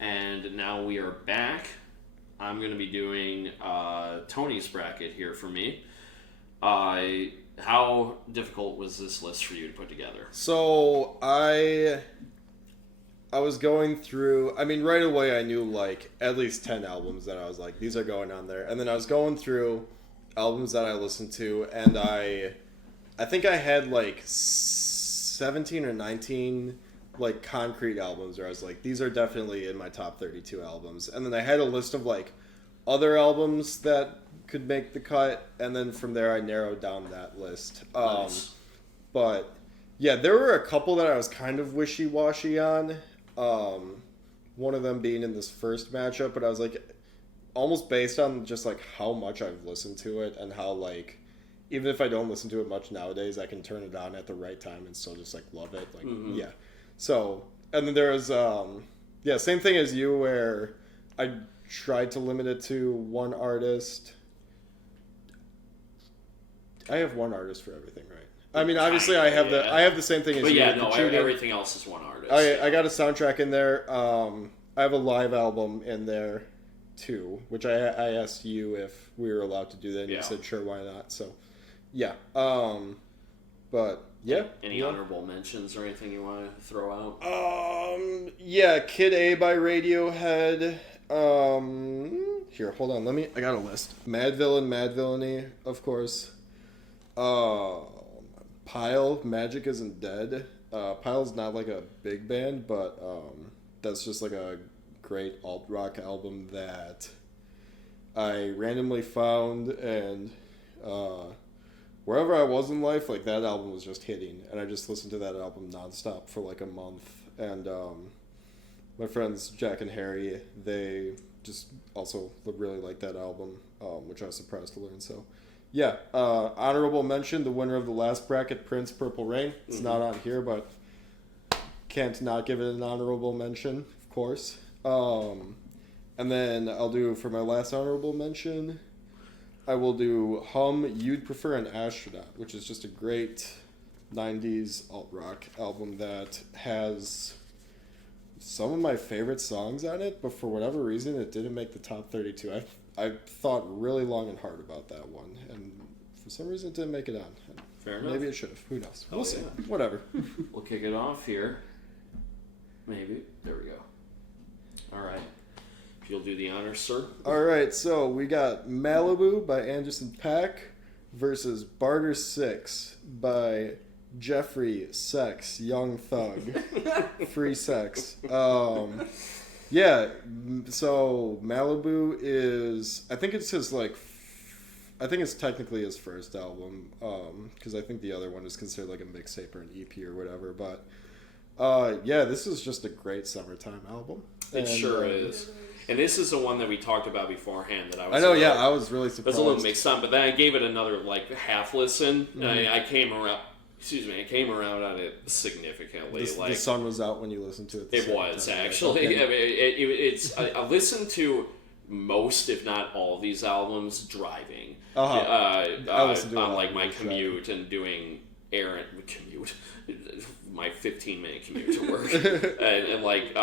And now we are back. I'm going to be doing Tony's bracket here for me. How difficult was this list for you to put together? So I was going through, I mean, right away I knew like at least 10 albums that I was like, these are going on there. And then I was going through albums that I listened to, and I think I had like 17 or 19 like concrete albums where I was like, these are definitely in my top 32 albums. And then I had a list of like other albums that could make the cut, and then from there I narrowed down that list. Nice. But yeah, there were a couple that I was kind of wishy-washy on. One of them being in this first matchup, but I was like, almost based on just like how much I've listened to it and how like, even if I don't listen to it much nowadays, I can turn it on at the right time and still just like love it. Like, yeah. So, and then there was, same thing as you, where I tried to limit it to one artist. I have one artist for everything, right? I mean, obviously, I have the same thing as but you. But yeah, no, everything else is one artist. I got a soundtrack in there. I have a live album in there too, which I asked you if we were allowed to do that, and you said sure, why not? So, yeah. But yeah. Any honorable mentions or anything you want to throw out? Yeah, Kid A by Radiohead. Here, hold on. I got a list. Mad Villain, Mad Villainy, of course. Pile, Magic Isn't Dead. Pile's not like a big band, but that's just like a great alt rock album that I randomly found, and wherever I was in life, like that album was just hitting, and I just listened to that album nonstop for like a month. And my friends Jack and Harry, they just also really like that album, which I was surprised to learn. So yeah, honorable mention, the winner of the last bracket, Prince, Purple Rain. It's not on here, but can't not give it an honorable mention, of course. And then I'll do, for my last honorable mention, I will do Hum, You'd Prefer an Astronaut, which is just a great 90s alt-rock album that has some of my favorite songs on it, but for whatever reason it didn't make the top 32. I thought really long and hard about that one, and for some reason it didn't make it on. Fair enough. Maybe it should have. Who knows? We'll see. Whatever. We'll kick it off here. Maybe. There we go. All right. If you'll do the honors, sir. All right, so we got Malibu by Anderson .Paak versus Barter 6 by Jeffrey Sex, Young Thug. Free Sex. Yeah, so Malibu is, I think it's his I think it's technically his first album, because I think the other one is considered like a mixtape or an EP or whatever, but yeah, this is just a great summertime album. It sure is. And this is the one that we talked about beforehand that I was I was really surprised. I was a little mixed up, but then I gave it another like half listen. Mm-hmm. I came around on it significantly. The sun was out when you listened to it. It was actually. Okay. I mean, it's. I listened to most, if not all, of these albums driving. I listened to on like my commute and doing my 15-minute commute to work, and like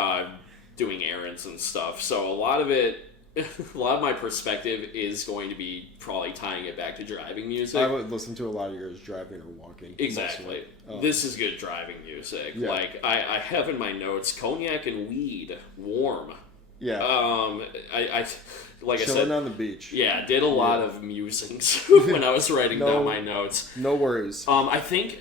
doing errands and stuff. So a lot of my perspective is going to be probably tying it back to driving music. I would listen to a lot of yours driving or walking. Exactly. This is good driving music. Yeah. Like, I have in my notes, Cognac and Weed, Warm. Yeah. I like Chilling I said, on the beach. Yeah, did a lot of musings when I was writing down my notes. No worries. I think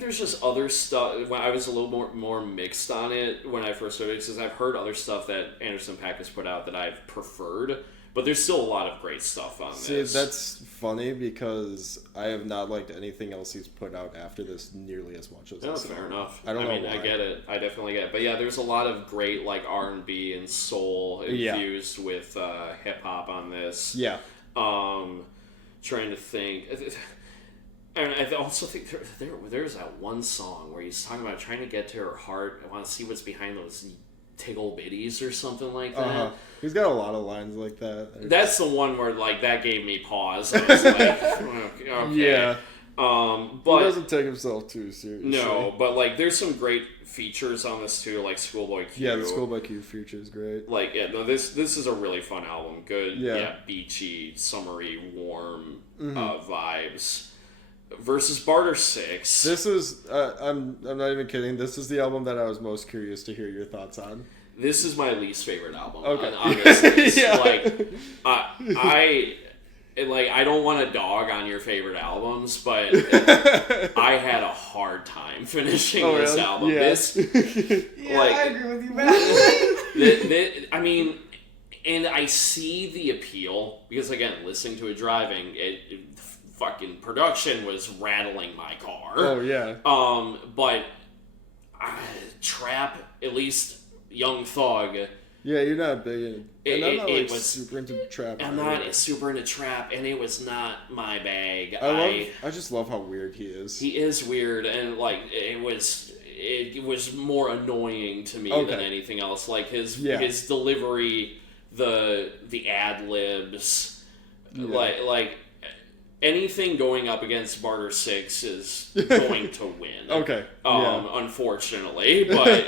there's just other stuff. When I was a little more mixed on it when I first started, because I've heard other stuff that Anderson .Paak has put out that I've preferred, but there's still a lot of great stuff on this. See, that's funny because I have not liked anything else he's put out after this nearly as much as this. Fair enough. I mean, I get it. I definitely get it. But yeah, there's a lot of great like R&B and soul infused with hip hop on this. Yeah. Trying to think. And I also think there's that one song where he's talking about trying to get to her heart. I want to see what's behind those tickle bitties or something like that. He's got a lot of lines like that. That's the one where like that gave me pause. I was like, okay. Yeah. But he doesn't take himself too seriously. no, but like there's some great features on this too, like Schoolboy Q. Yeah, the Schoolboy Q feature is great. Like no, this is a really fun album. Good, beachy, summery, warm vibes. Versus Barter 6. This is I'm not even kidding. This is the album that I was most curious to hear your thoughts on. This is my least favorite album. Okay. On this list. Yeah. Like I don't want to dog on your favorite albums, but I had a hard time finishing this really? album. Yeah. This, I agree with you, man. I mean, and I see the appeal because again, listening to it driving, it fucking production was rattling my car. Oh yeah. But trap, at least Young Thug. Yeah, you're not big in I'm not it was super into trap. I'm not super into trap, and it was not my bag. I just love how weird he is. He is weird, and like it was more annoying to me than anything else. Like his delivery, the ad libs, like anything going up against Barter 6 is going to win. Okay. Unfortunately, but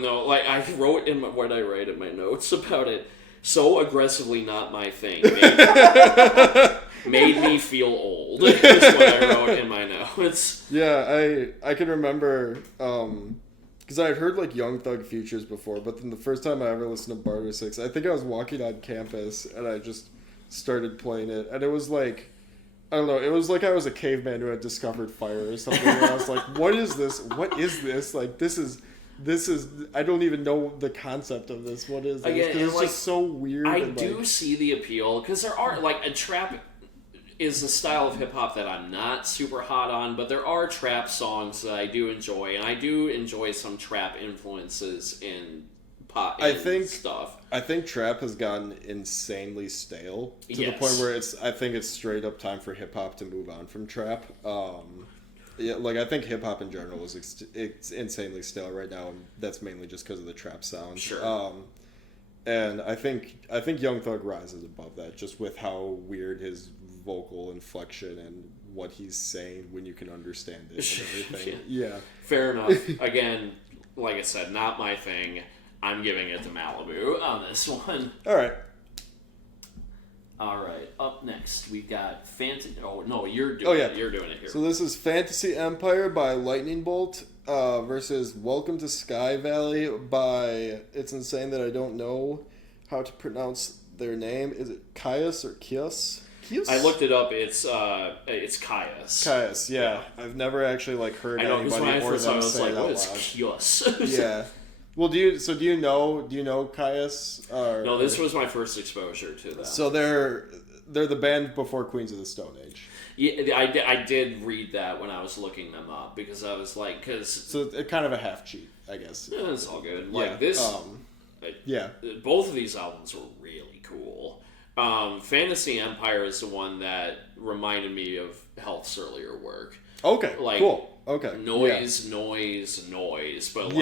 no, like I wrote in what I write in my notes about it. So aggressively not my thing. Made me feel old. Is what I wrote in my notes. Yeah, I can remember because I had heard like Young Thug features before, but then the first time I ever listened to Barter 6, I think I was walking on campus and I just started playing it, and it was like, I don't know, it was like I was a caveman who had discovered fire or something, and I was like, what is this? What is this? Like, this is, I don't even know the concept of this. What is this? Again, Because it's like, just so weird. I and, do see the appeal, because there are, like, a trap is a style of hip-hop that I'm not super hot on, but there are trap songs that I do enjoy, and I do enjoy some trap influences in pop stuff. I think trap has gotten insanely stale to the point where I think it's straight up time for hip hop to move on from trap. Yeah, like I think hip hop in general is it's insanely stale right now, and that's mainly just because of the trap sound. Sure. And I think Young Thug rises above that just with how weird his vocal inflection and what he's saying when you can understand it and everything. Yeah. Fair enough. Again, like I said, not my thing. I'm giving it to Malibu on this one. All right. Up next, we got Fantasy. Oh no, you're doing it. You're doing it here. So this is Fantasy Empire by Lightning Bolt versus Welcome to Sky Valley by. It's insane that I don't know how to pronounce their name. Is it Caius or Kios? I looked it up. It's Caius. Caius, yeah. I've never actually heard anybody or them say it out loud. Kios? Yeah. Well, do you know Caius? No, this was my first exposure to them. So they're the band before Queens of the Stone Age. Yeah, I did read that when I was looking them up because I was like, so it's kind of a half cheat, I guess. Yeah, it's all good. Like this, both of these albums were really cool. Fantasy Empire is the one that reminded me of Health's earlier work. Okay, cool. Okay. Noise, but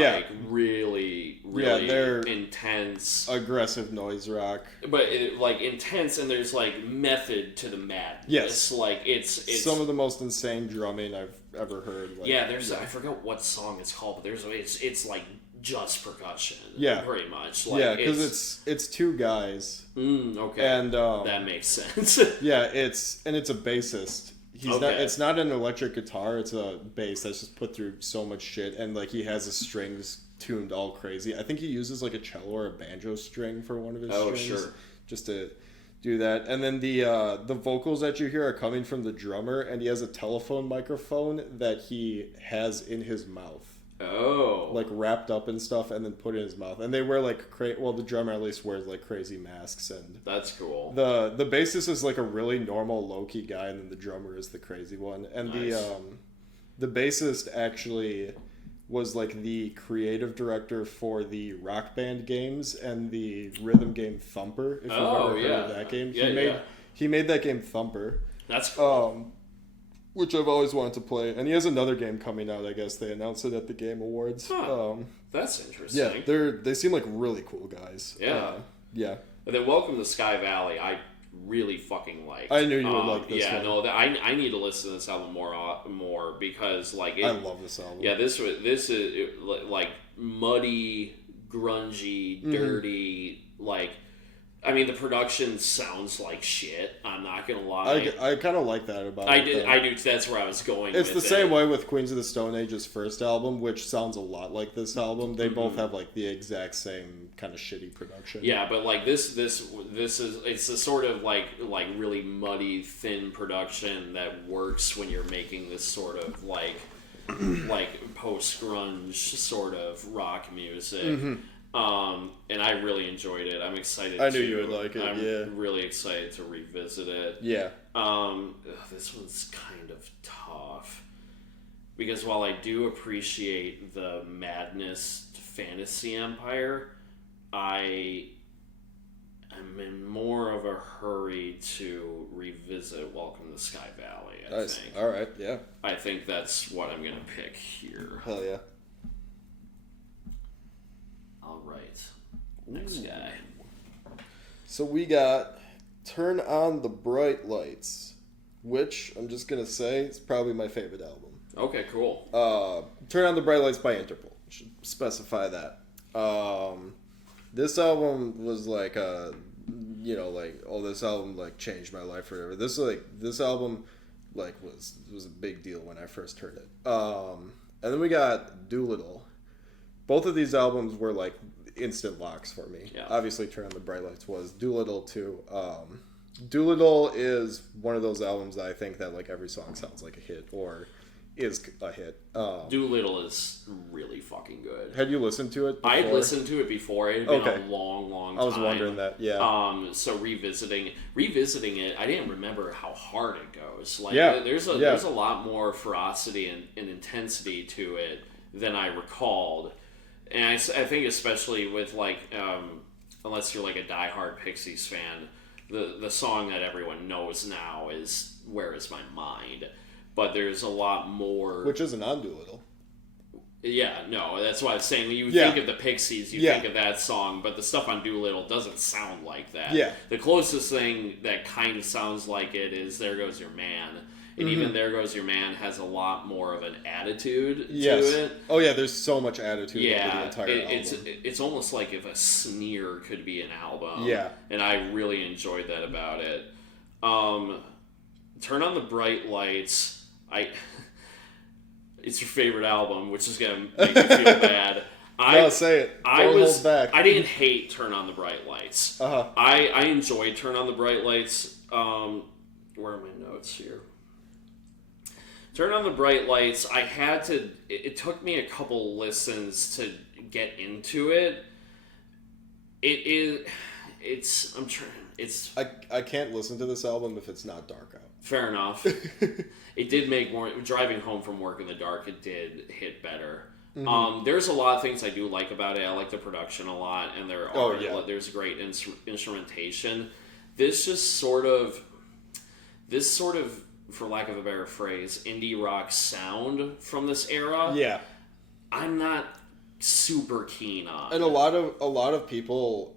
really they're intense, aggressive noise rock. But intense, and there's method to the madness. Yes, it's some of the most insane drumming I've ever heard. I forgot what song it's called, but it's just percussion. Yeah, pretty much. Because it's two guys. Okay, and that makes sense. it's a bassist. It's not an electric guitar. It's a bass that's just put through so much shit, and he has his strings tuned all crazy. I think he uses a cello or a banjo string for one of his strings, just to do that. And then the vocals that you hear are coming from the drummer, and he has a telephone microphone that he has in his mouth. Oh, wrapped up and stuff, and then put in his mouth. And they wear the drummer at least wears crazy masks, and that's cool. The bassist is a really normal low key guy, and then the drummer is the crazy one. And nice. The bassist actually was the creative director for the Rock Band games and the rhythm game Thumper. If you've ever heard of that game, he made that game Thumper. That's cool. Which I've always wanted to play. And he has another game coming out, I guess. They announced it at the Game Awards. That's interesting. Yeah, they seem like really cool guys. Yeah. Yeah. And then Welcome to Sky Valley, I really fucking liked. I knew you would like this yeah, one. no, I need to listen to this album more because like I love this album. Yeah, this is like muddy, grungy, dirty. Like, I mean, the production sounds like shit. I'm not gonna lie. I kind of like that about it. I do. That's where I was going. It's with the same way with Queens of the Stone Age's first album, which sounds a lot like this album. They both have like the exact same kind of shitty production. Yeah, but like this is it's a sort of like really muddy, thin production that works when you're making this sort of like post grunge sort of rock music. And I really enjoyed it. I'm excited. I knew you would like it. I'm really excited to revisit it. Yeah. This one's kind of tough because while I do appreciate the Madness Fantasy Empire, I am in more of a hurry to revisit Welcome to Sky Valley. I think. All right. Yeah. I think that's what I'm gonna pick here. Hell yeah. All right. Next guy. So we got Turn On the Bright Lights, which I'm just going to say is probably my favorite album. Okay, cool. Turn On the Bright Lights by Interpol. Should specify that. This album was like this album like changed my life forever. This album like was a big deal when I first heard it. And then we got Doolittle. Both of these albums were like instant locks for me. Yeah. Obviously, Turn on the Bright Lights was. Doolittle too. Doolittle is one of those albums that I think that like every song sounds like a hit or is a hit. Doolittle is really fucking good. Had you listened to it before? I had listened to it before. It had been a long time. I was wondering that, yeah. So revisiting it, I didn't remember how hard it goes. Like, there's a lot more ferocity and intensity to it than I recalled. And I think especially with like, unless you're like a diehard Pixies fan, the song that everyone knows now is "Where Is My Mind," but there's a lot more. Which isn't on Doolittle. Yeah, no, that's why I was saying. When you think of the Pixies, you think of that song, but the stuff on Doolittle doesn't sound like that. Yeah. The closest thing that kind of sounds like it is "There Goes Your Man." And even "There Goes Your Man" has a lot more of an attitude to it. Oh yeah, there's so much attitude over the entire album. It's almost like if a Sneer could be an album. Yeah. And I really enjoyed that about it. Turn on the Bright Lights. It's your favorite album, which is gonna make me feel bad. No, say it. Hold back. I didn't hate Turn on the Bright Lights. Uh-huh. I enjoyed Turn on the Bright Lights. Where are my notes here? Turn on the Bright Lights. It took me a couple listens to get into it. I can't listen to this album if it's not dark out. Fair enough. It did make more driving home from work in the dark. It did hit better. There's a lot of things I do like about it. I like the production a lot, and there's great instrumentation. This sort of, for lack of a better phrase, indie rock sound from this era. Yeah, I'm not super keen on. And a lot of people,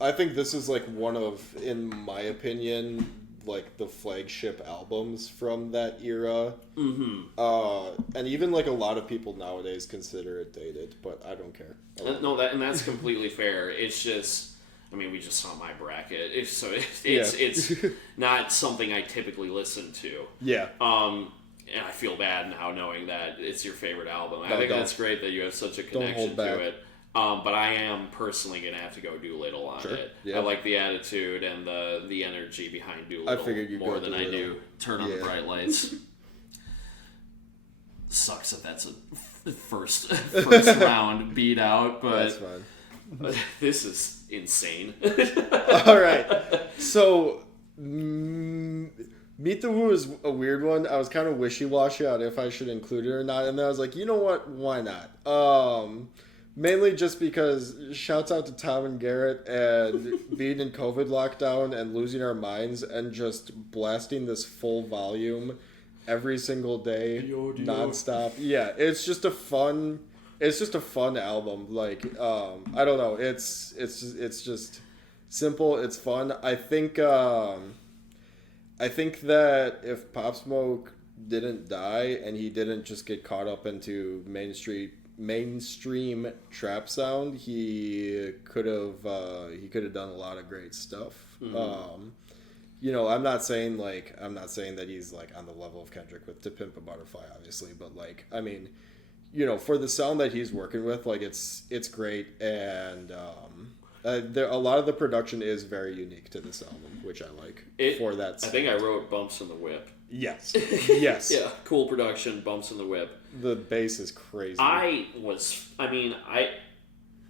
I think this is like one of, in my opinion, like the flagship albums from that era. And even like a lot of people nowadays consider it dated, but I don't care. That's completely fair. It's just, I mean, we just saw my bracket, it's not something I typically listen to. Yeah. And I feel bad now knowing that it's your favorite album. I think that's great that you have such a connection to it. But I am personally going to have to go Doolittle on it. Yeah. I like the attitude and the energy behind Doolittle more than I do Turn on the Bright Lights. Sucks that that's a first round beat out, but that's fine. This is insane. All right. So, Meet the Woo is a weird one. I was kind of wishy-washy on if I should include it or not. And then I was like, you know what? Why not? Mainly just because shouts out to Tom and Garrett and being in COVID lockdown and losing our minds and just blasting this full volume every single day, nonstop. Yeah, it's just a fun album. Like, I don't know. It's just simple. It's fun. I think that if Pop Smoke didn't die and he didn't just get caught up into mainstream trap sound, he could have done a lot of great stuff. Mm-hmm. I'm not saying that he's like on the level of Kendrick with To Pimp a Butterfly, obviously, but like, I mean, for the sound that he's working with, like it's great, and a lot of the production is very unique to this album, which I like for that sound. I think I wrote Bumps in the Whip. Yes. Yes. Yeah, cool production, Bumps in the Whip. The bass is crazy. I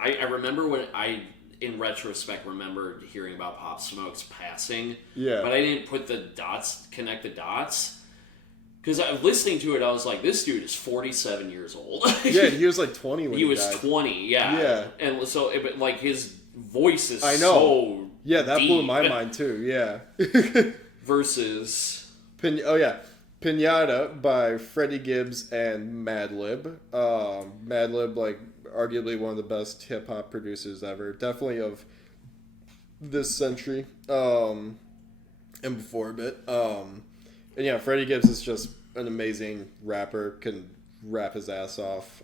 remember when I, in retrospect, remembered hearing about Pop Smoke's passing. Yeah. But I didn't connect the dots. Because listening to it, I was like, this dude is 47 years old. Yeah, he was like 20 when he died. He was 20, yeah. Yeah. And so, like, his voice is so yeah, that deep. Blew my mind, too, yeah. Versus... Pinata by Freddie Gibbs and Madlib. Madlib, like, arguably one of the best hip-hop producers ever. Definitely of this century. And before a bit. And yeah, Freddie Gibbs is just an amazing rapper. Can rap his ass off.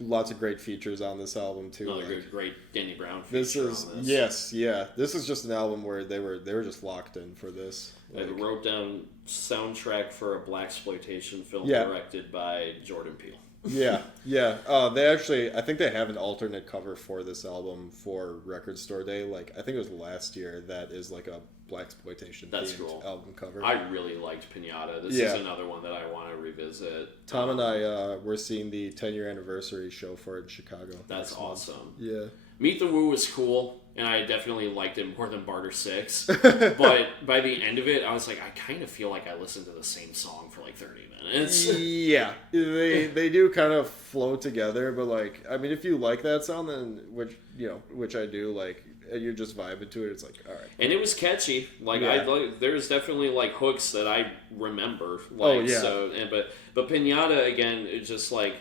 Lots of great features on this album too. Another great Danny Brown feature. This is on this. Yes, yeah. This is just an album where they were just locked in for this. I wrote down soundtrack for a blaxploitation film directed by Jordan Peele. Yeah. I think they have an alternate cover for this album for Record Store Day. Like, I think it was last year. That is like a blaxploitation themed album cover. I really liked Pinata. This is another one that I want to revisit. Tom and I were seeing the 10-year anniversary show for it in Chicago. That's awesome. Yeah. Meet the Woo was cool, and I definitely liked it more than Barter 6. But by the end of it, I was like, I kind of feel like I listened to the same song for like 30 minutes. Yeah. They do kind of flow together, but like, I mean, if you like that sound, then, which I do, like, you're just vibing to it, it's like, all right. And it was catchy. Like, there's definitely like hooks that I remember. Like, so, but Pinata, again, it's just like,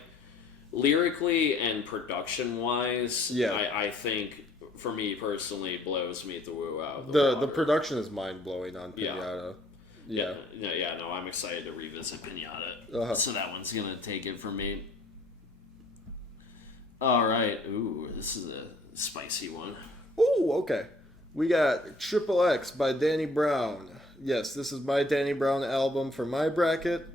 lyrically and production wise, I think for me personally blows Meet the Woo out. The production is mind blowing on Pinata. Yeah. No, I'm excited to revisit Pinata. So that one's gonna take it from me. All right. Ooh, this is a spicy one. Ooh, okay. We got Triple X by Danny Brown. Yes, this is my Danny Brown album for my bracket.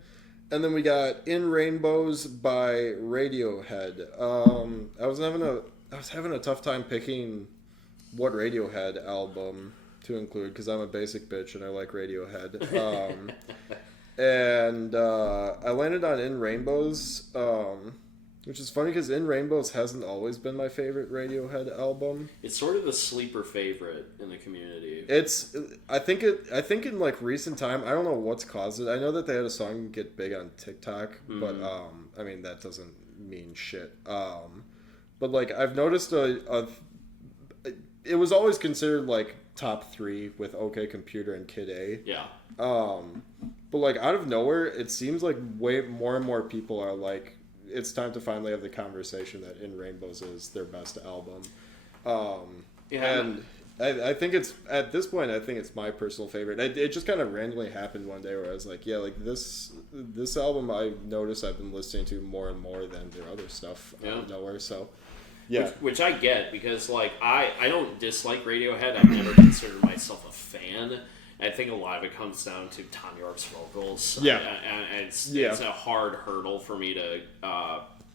And then we got In Rainbows by Radiohead. I was having a tough time picking what Radiohead album to include because I'm a basic bitch and I like Radiohead. And I landed on In Rainbows, which is funny because In Rainbows hasn't always been my favorite Radiohead album. It's sort of a sleeper favorite in the community. I think in like recent time, I don't know what's caused it. I know that they had a song get big on TikTok, but I mean that doesn't mean shit. But like I've noticed it was always considered like top 3 with OK Computer and Kid A. Yeah. But like out of nowhere, it seems like way more and more people are like, it's time to finally have the conversation that In Rainbows is their best album. And I think it's, at this point, I think it's my personal favorite. It just kind of randomly happened one day where I was like, yeah, like this album I noticed I've been listening to more and more than their other stuff out of nowhere. So, yeah. Which I get because, like, I don't dislike Radiohead. I've never considered myself a fan. I think a lot of it comes down to Tom York's vocals. Yeah. And it's a hard hurdle for me to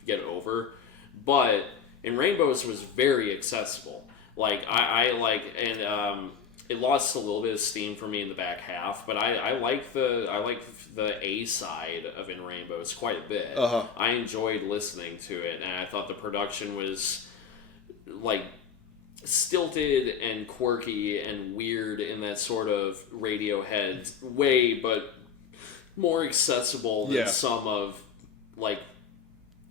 get over. But In Rainbows was very accessible. Like, I like, and it lost a little bit of steam for me in the back half, but I like the A side of In Rainbows quite a bit. I enjoyed listening to it, and I thought the production was, like, stilted and quirky and weird in that sort of Radiohead way, but more accessible than some of, like,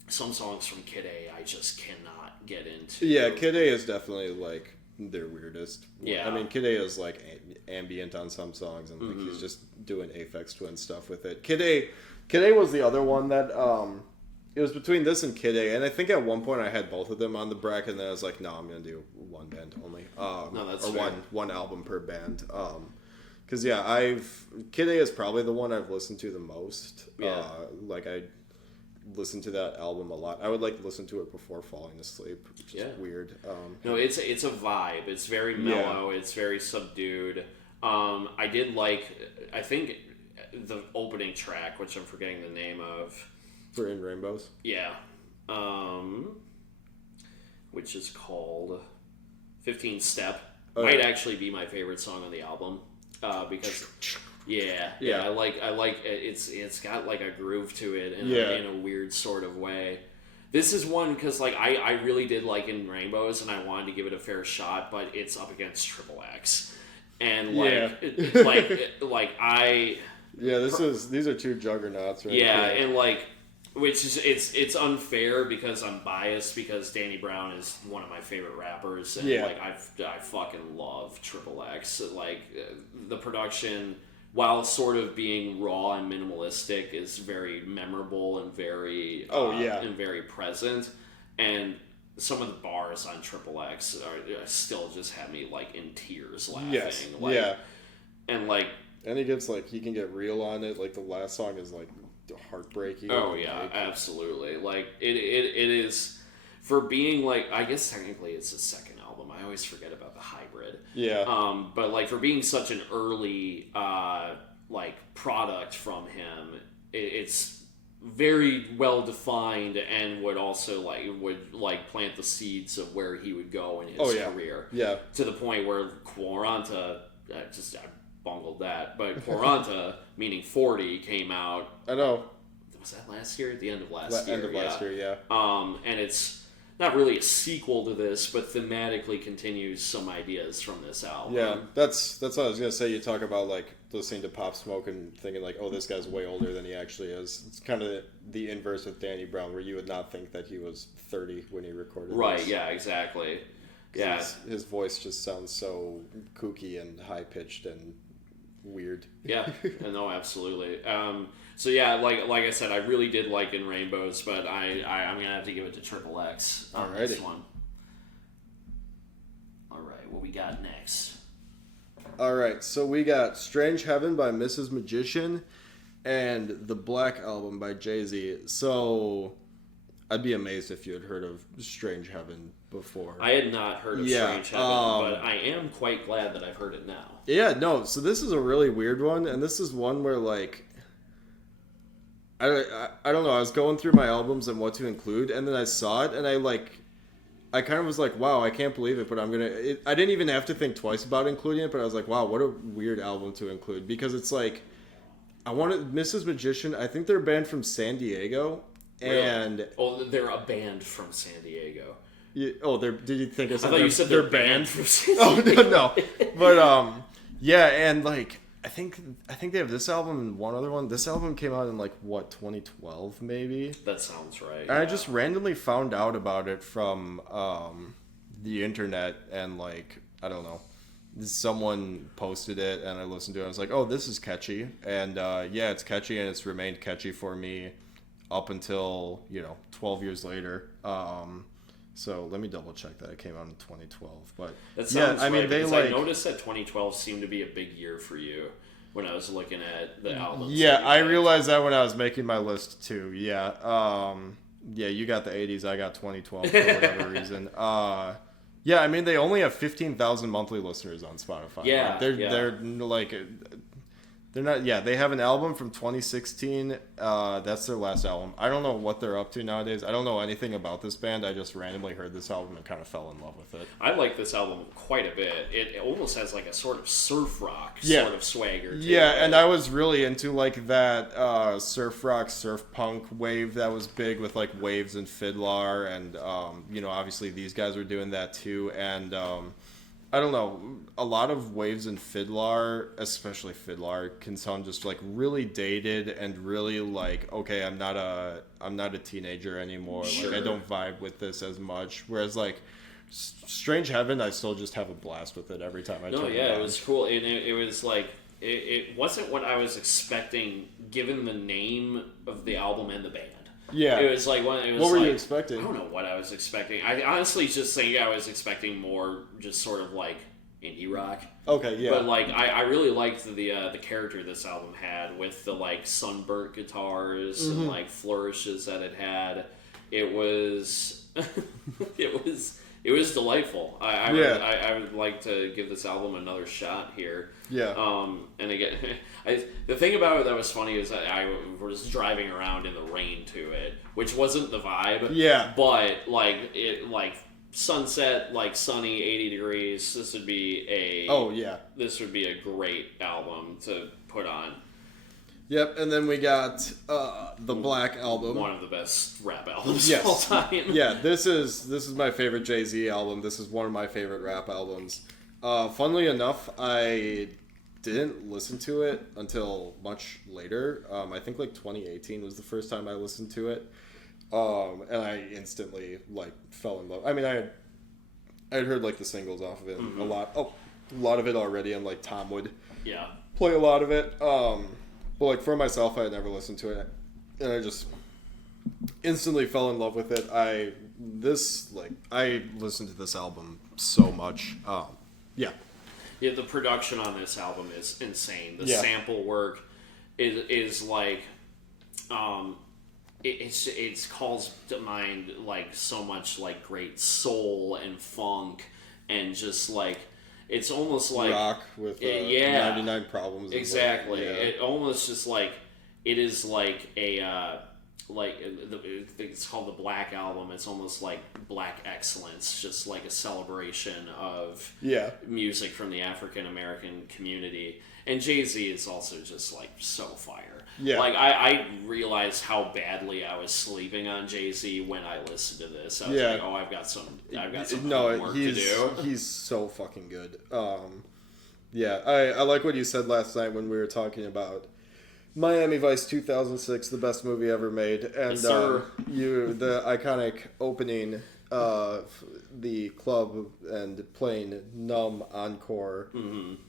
some songs from Kid A I just cannot get into. Yeah, Kid A is definitely, like, their weirdest. Yeah. I mean, Kid A is, like, ambient on some songs, and, like, he's just doing Aphex Twin stuff with it. Kid A was the other one that, it was between this and Kid A, and I think at one point I had both of them on the bracket, and then I was like, no, I'm gonna do one band only. No, that's or fair. one album per band. Because yeah, Kid A is probably the one I've listened to the most. Yeah. Like I listen to that album a lot. I would like listen to it before falling asleep, which is weird. No, it's a vibe. It's very mellow. It's very subdued. I did like, I think the opening track, which I'm forgetting the name of. For In Rainbows? Yeah. Which is called 15 Step. Might actually be my favorite song on the album. Because I like it's got like a groove to it in a weird sort of way. This is one because like I really did like In Rainbows and I wanted to give it a fair shot, but it's up against Triple X, and these are two juggernauts, right? And like. Which is it's unfair because I'm biased because Danny Brown is one of my favorite rappers and like I fucking love Triple X. Like the production, while sort of being raw and minimalistic, is very memorable and very and very present. And some of the bars on Triple X are still just have me like in tears laughing. Yes. And he gets like he can get real on it. Like the last song is like heartbreaking. Oh yeah, absolutely. Like it is for being like I guess technically it's his second album. I always forget about the hybrid. Yeah. But like for being such an early like product from him, it's very well defined and would plant the seeds of where he would go in his career. Yeah. To the point where Quaranta I bungled that, but Quaranta, meaning 40, came out. I know. Was that last year? At the end of last year. End of last year, yeah. And it's not really a sequel to this, but thematically continues some ideas from this album. Yeah, that's what I was gonna say. You talk about like listening to Pop Smoke and thinking like, oh, this guy's way older than he actually is. It's kind of the inverse with Danny Brown, where you would not think that he was 30 when he recorded. Right. This. Yeah. Exactly. Yeah. His voice just sounds so kooky and high pitched and weird. Yeah, no, absolutely. So yeah, like I said, I really did like In Rainbows, but I'm gonna have to give it to Triple X on this one. All right, what we got next? All right, so we got Strange Heaven by Mrs. Magician and the Black Album by Jay-Z. So I'd be amazed if you had heard of Strange Heaven before. I had not heard of Strange Heaven, but I am quite glad that I've heard it now. Yeah, no, so this is a really weird one, and this is one where, like, I don't know, I was going through my albums and what to include, and then I saw it, and I kind of was like, wow, I can't believe it, but I didn't even have to think twice about including it, but I was like, wow, what a weird album to include, because it's like, Mrs. Magician, I think they're a band from San Diego, and... Really? Oh, they're a band from San Diego. Did you think I thought you said they're banned from San Diego. Oh, no. But, yeah, and, like, I think they have this album and one other one. This album came out in, like, 2012, maybe? That sounds right. And I just randomly found out about it from the internet, and, like, I don't know. Someone posted it, and I listened to it, and I was like, oh, this is catchy. And, yeah, it's catchy, and it's remained catchy for me up until, 12 years later. So let me double check that it came out in 2012. But that sounds right, I noticed that 2012 seemed to be a big year for you when I was looking at the albums. Yeah, I realized that when I was making my list too. Yeah. Yeah, you got the 80s, I got 2012 for whatever reason. Yeah, I mean they only have 15,000 monthly listeners on Spotify. Yeah, like, they're like they're not. Yeah, they have an album from 2016. That's their last album. I don't know what they're up to nowadays. I don't know anything about this band. I just randomly heard this album and kind of fell in love with it. I like this album quite a bit. It almost has like a sort of surf rock sort of swagger to yeah, it. And I was really into like that surf rock, surf punk wave that was big with like Waves and Fiddler, and obviously these guys were doing that too. And I don't know, a lot of Waves and Fiddler, especially Fiddler, can sound just like really dated and really like, okay, I'm not a teenager anymore. Sure. Like I don't vibe with this as much. Whereas like Strange Heaven, I still just have a blast with it every time I turn it on. It was cool. And it was like it wasn't what I was expecting given the name of the album and the band. Yeah. It was like what were you expecting? I don't know what I was expecting. I honestly just think I was expecting more just sort of like indie rock. Okay, yeah. But like I really liked the character this album had with the like sunburnt guitars and like flourishes that it had. It was it was delightful. I would like to give this album another shot here. Yeah. And again, the thing about it that was funny is that I was driving around in the rain to it, which wasn't the vibe. Yeah. But like sunset, like sunny, 80 degrees. This would be This would be a great album to put on. Yep, and then we got the Black Album. One of the best rap albums of all time. Yeah, this is my favorite Jay-Z album. This is one of my favorite rap albums. Funnily enough, I didn't listen to it until much later. I think like 2018 was the first time I listened to it. And I instantly like fell in love. I mean, I had heard like the singles off of it a lot of it already, and like Tom would play a lot of it. But like for myself, I had never listened to it, and I just instantly fell in love with it. I listened to this album so much. Yeah, the production on this album is insane. The sample work is like, it calls to mind like so much like great soul and funk and just like. It's almost like rock with 99 Problems. Exactly. It almost just like it is like a it's called the Black Album. It's almost like Black excellence, just like a celebration of music from the African American community. And Jay-Z is also just like so fire. Yeah. Like I realized how badly I was sleeping on Jay-Z when I listened to this. I was like, oh, I've got some homework to do. He's so fucking good. I like what you said last night when we were talking about Miami Vice 2006, the best movie ever made, and the iconic opening of the club and playing Numb Encore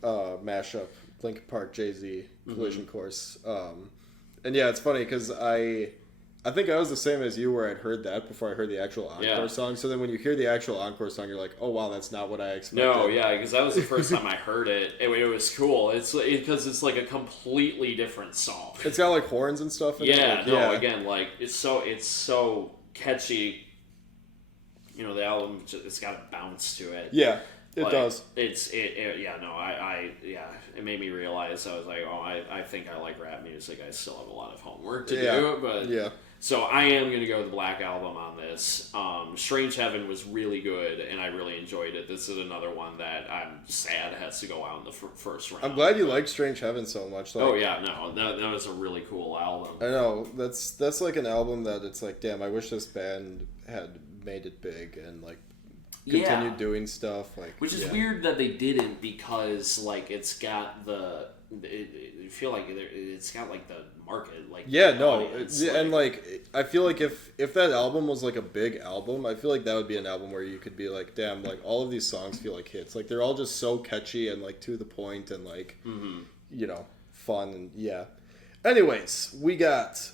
mashup, Linkin Park Jay-Z Collision Course. And yeah, it's funny because I think I was the same as you where I'd heard that before I heard the actual Encore song. So then when you hear the actual Encore song, you're like, oh wow, that's not what I expected. No, yeah, because that was the first time I heard it. It was cool. It's because it's like a completely different song. It's got like horns and stuff in it. Again, like it's so catchy. You know, the album, it's got a bounce to it. Yeah. It does. It made me realize I was like, oh, I think I like rap music. I still have a lot of homework to do, but so I am going to go with the Black Album on this. Strange Heaven was really good, and I really enjoyed it. This is another one that I'm sad has to go out in the first round. I'm glad you like Strange Heaven so much. Like, that was a really cool album. I know that's like an album that it's like, damn, I wish this band had made it big and like continued doing stuff, like, which is weird that they didn't, because like it's got I feel like it's got like the market, like and like I feel like if that album was like a big album, I feel like that would be an album where you could be like, damn, like all of these songs feel like hits, like they're all just so catchy and like to the point and like you know, fun and Anyways, we got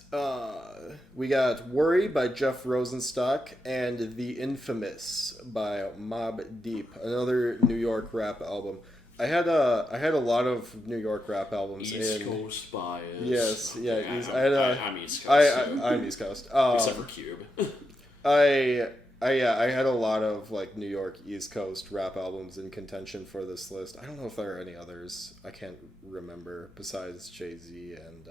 Worry by Jeff Rosenstock and The Infamous by Mobb Deep, another New York rap album. I had a lot of New York rap albums. East Coast bias. Yes, I'm East Coast. I'm East Coast. Except for Cube. I had a lot of like New York East Coast rap albums in contention for this list. I don't know if there are any others. I can't remember besides Jay-Z and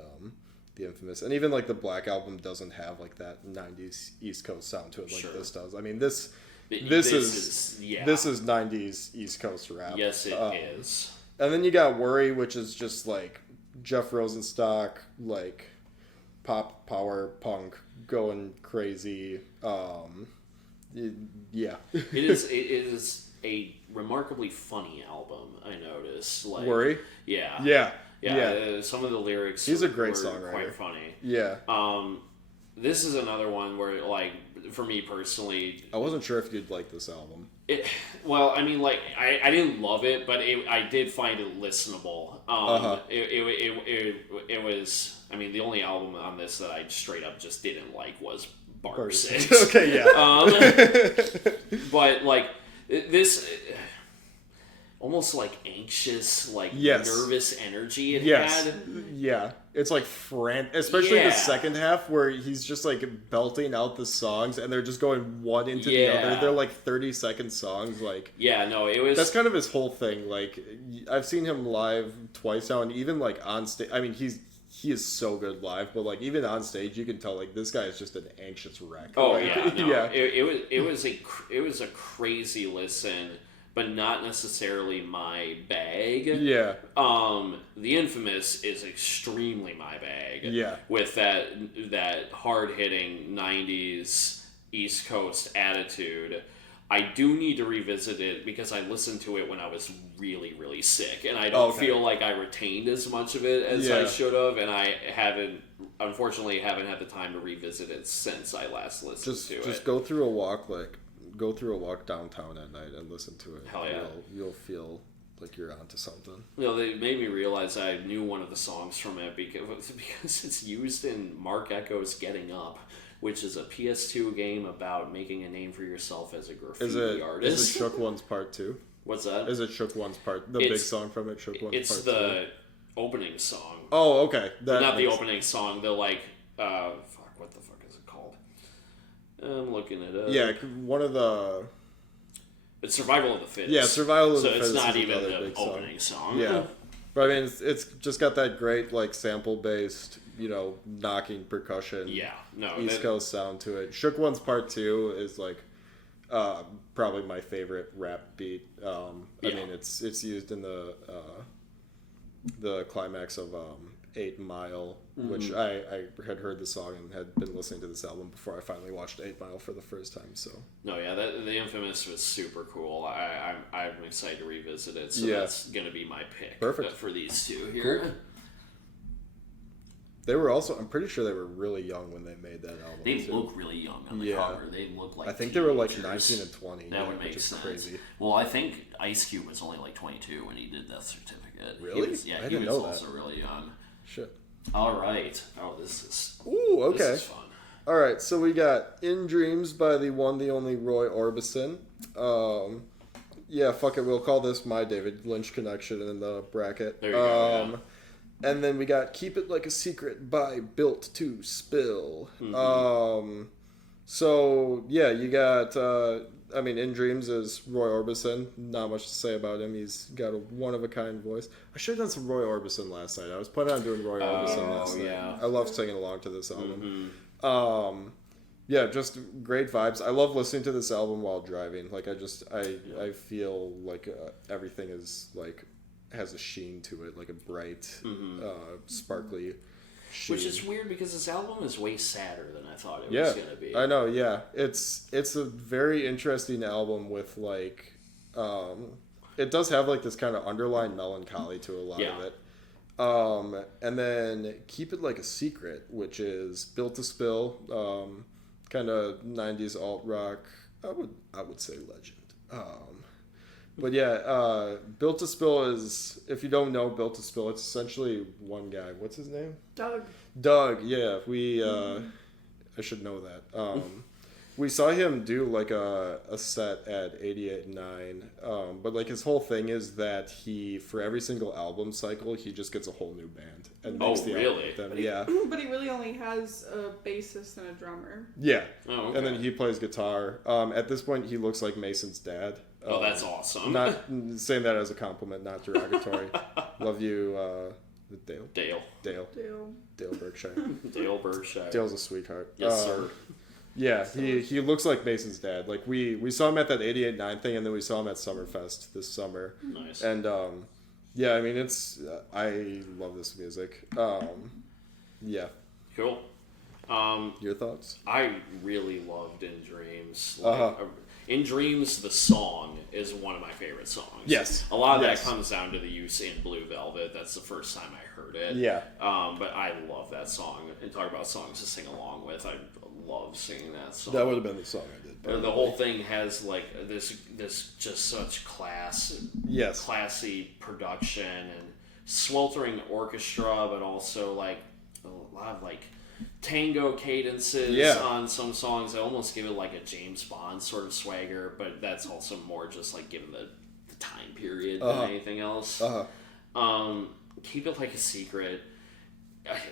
The Infamous. And even like the Black Album doesn't have like that 90s East Coast sound to it like this does. I mean, this is 90s East Coast rap. Yes, it is. And then you got Worry, which is just like Jeff Rosenstock, like pop power punk going crazy. Yeah. It is a remarkably funny album, I noticed. Like, Worry? Yeah. Some of the lyrics He's a great were songwriter. quite funny. Yeah. this is another one where, like, for me personally, I wasn't sure if you'd like this album. Well, I mean, like, I didn't love it, but I did find it listenable. It was, I mean, the only album on this that I straight up just didn't like was Bar 6. Okay, yeah. But, like, this almost, like, anxious, like, nervous energy it had. Yeah. It's, like, especially the second half where he's just, like, belting out the songs and they're just going one into the other. They're, like, 30-second songs, like... Yeah, no, it was... That's kind of his whole thing. Like, I've seen him live twice now, and even, like, on stage... I mean, he is so good live, but, like, even on stage, you can tell, like, this guy is just an anxious wreck. Oh, like, yeah, no. Yeah. It was a crazy listen, but not necessarily my bag. Yeah. The Infamous is extremely my bag. Yeah. With that hard-hitting 90s East Coast attitude. I do need to revisit it because I listened to it when I was really, really sick, and I don't feel like I retained as much of it as I should have, and I unfortunately haven't had the time to revisit it since I last listened to it. Just go through a walk downtown at night and listen to it. Hell yeah. You'll feel like you're onto something. You know, they made me realize I knew one of the songs from it because it's used in Mark Echo's Getting Up, which is a PS2 game about making a name for yourself as a graffiti artist. Is it Shook Ones Part 2? What's that? Is it Shook Ones Part... The big song from it, Shook Ones Part 2? It's the opening song. Oh, okay. Not the opening song, the, like... what the fuck is it called? I'm looking it up. Yeah, one of the... It's Survival of the Fittest. Yeah, Survival of the Fittest. So it's not even the opening song. Yeah. But I mean, it's just got that great, like, sample-based, knocking percussion. Yeah, no. East Coast sound to it. Shook Ones Part 2 is, like, probably my favorite rap beat. I mean, it's used in the climax of 8 Mile, which I had heard the song and had been listening to this album before I finally watched 8 Mile for the first time. So no, yeah, the Infamous was super cool. I'm excited to revisit it. So that's gonna be my pick. Perfect for these two here. Cool. They were also, I'm pretty sure they were really young when they made that album. They look really young on the cover. They look like I think they were like 19 and 20. That would make sense. Crazy. Well, I think Ice Cube was only like 22 when he did Death Certificate. Really? He was also really young. Shit. All right. Oh, this is... Ooh, okay. This is fun. All right, so we got In Dreams by the one, the only Roy Orbison. Yeah, fuck it. We'll call this my David Lynch connection in the bracket. There you go, yeah. And then we got Keep It Like a Secret by Built to Spill. Mm-hmm. So, yeah, you got... In Dreams is Roy Orbison. Not much to say about him. He's got a one-of-a-kind voice. I should have done some Roy Orbison last night. I was planning on doing Roy Orbison last night. I love singing along to this album. Mm-hmm. Yeah, just great vibes. I love listening to this album while driving. Like, I feel like everything is, like, has a sheen to it. Like a bright, sparkly sheen. Which is weird because this album is way sadder than I thought it was going to be. I know, yeah. It's a very interesting album with, like, it does have, like, this kind of underlying melancholy to a lot of it. And then Keep It Like a Secret, which is Built to Spill, kind of 90s alt-rock, I would say legend. But yeah, Built to Spill is, if you don't know Built to Spill, it's essentially one guy. What's his name? Doug, yeah. I should know that. We saw him do like a set at 88.9, but like his whole thing is that for every single album cycle, he just gets a whole new band and makes the album with them. But he really only has a bassist and a drummer. Yeah. Oh, okay. And then he plays guitar. At this point, he looks like Mason's dad. Oh, that's awesome. Not saying that as a compliment, not derogatory. Love you, Dale Berkshire. Dale Berkshire. Dale's a sweetheart. Yes, sir. Yeah, he looks like Mason's dad. Like we saw him at that 88.9 thing, and then we saw him at Summerfest this summer. Nice. And yeah, I mean I love this music. Yeah. Cool. Your thoughts? I really loved In Dreams. In Dreams, the song is one of my favorite songs. Yes. A lot of Yes. that comes down to the use in Blue Velvet. That's the first time I heard it. Yeah. But I love that song. And talk about songs to sing along with. I love singing that song. That would have been the song I did. The whole thing has like this just such Yes. classy production and sweltering orchestra, but also like a lot of like tango cadences Yeah. on some songs. I almost give it like a James Bond sort of swagger, but that's also more just like given the time period than anything else. Keep It Like a Secret.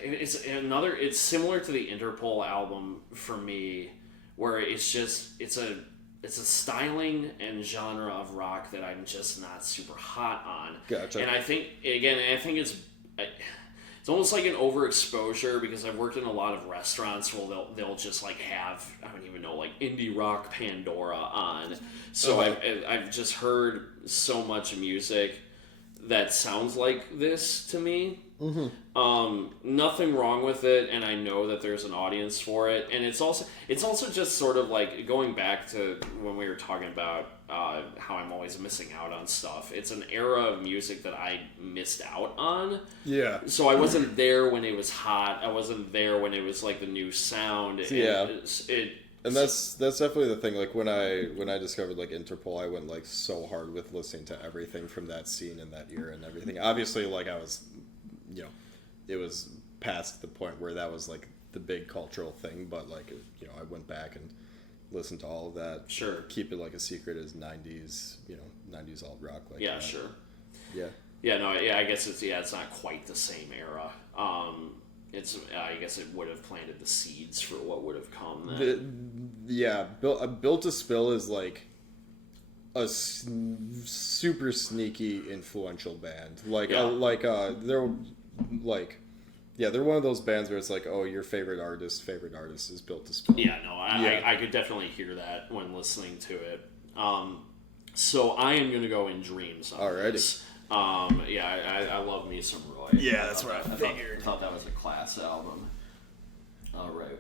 It's similar to the Interpol album for me, where it's a styling and genre of rock that I'm just not super hot on. Gotcha. And I think it's almost like an overexposure, because I've worked in a lot of restaurants where they'll just like have, I don't even know, like indie rock Pandora on. So I've just heard so much music that sounds like this to me. Nothing wrong with it, and I know that there's an audience for it, and it's also just sort of like going back to when we were talking about how I'm always missing out on stuff. It's an era of music that I missed out on. Yeah. So I wasn't there when it was hot. I wasn't there when it was like the new sound. Yeah. And that's definitely the thing. Like when I discovered like Interpol, I went like so hard with listening to everything from that scene and that era and everything. Obviously, like I was, it was past the point where that was like the big cultural thing. But like I went back and listened to all of that. Sure. Keep It Like a Secret is 90s, 90s alt rock. Like yeah, that. sure. Yeah. Yeah, no, yeah. I guess it's not quite the same era. I guess it would have planted the seeds for what would have come then. Built to Spill is like a super sneaky influential band. They're one of those bands where it's like, oh, your favorite artist is Built to Spill. Yeah, no, I could definitely hear that when listening to it. So I am gonna go In Dreams on Alrighty. this. I love me some Roy. Yeah, that's what I figured. I thought that was a class album. All right.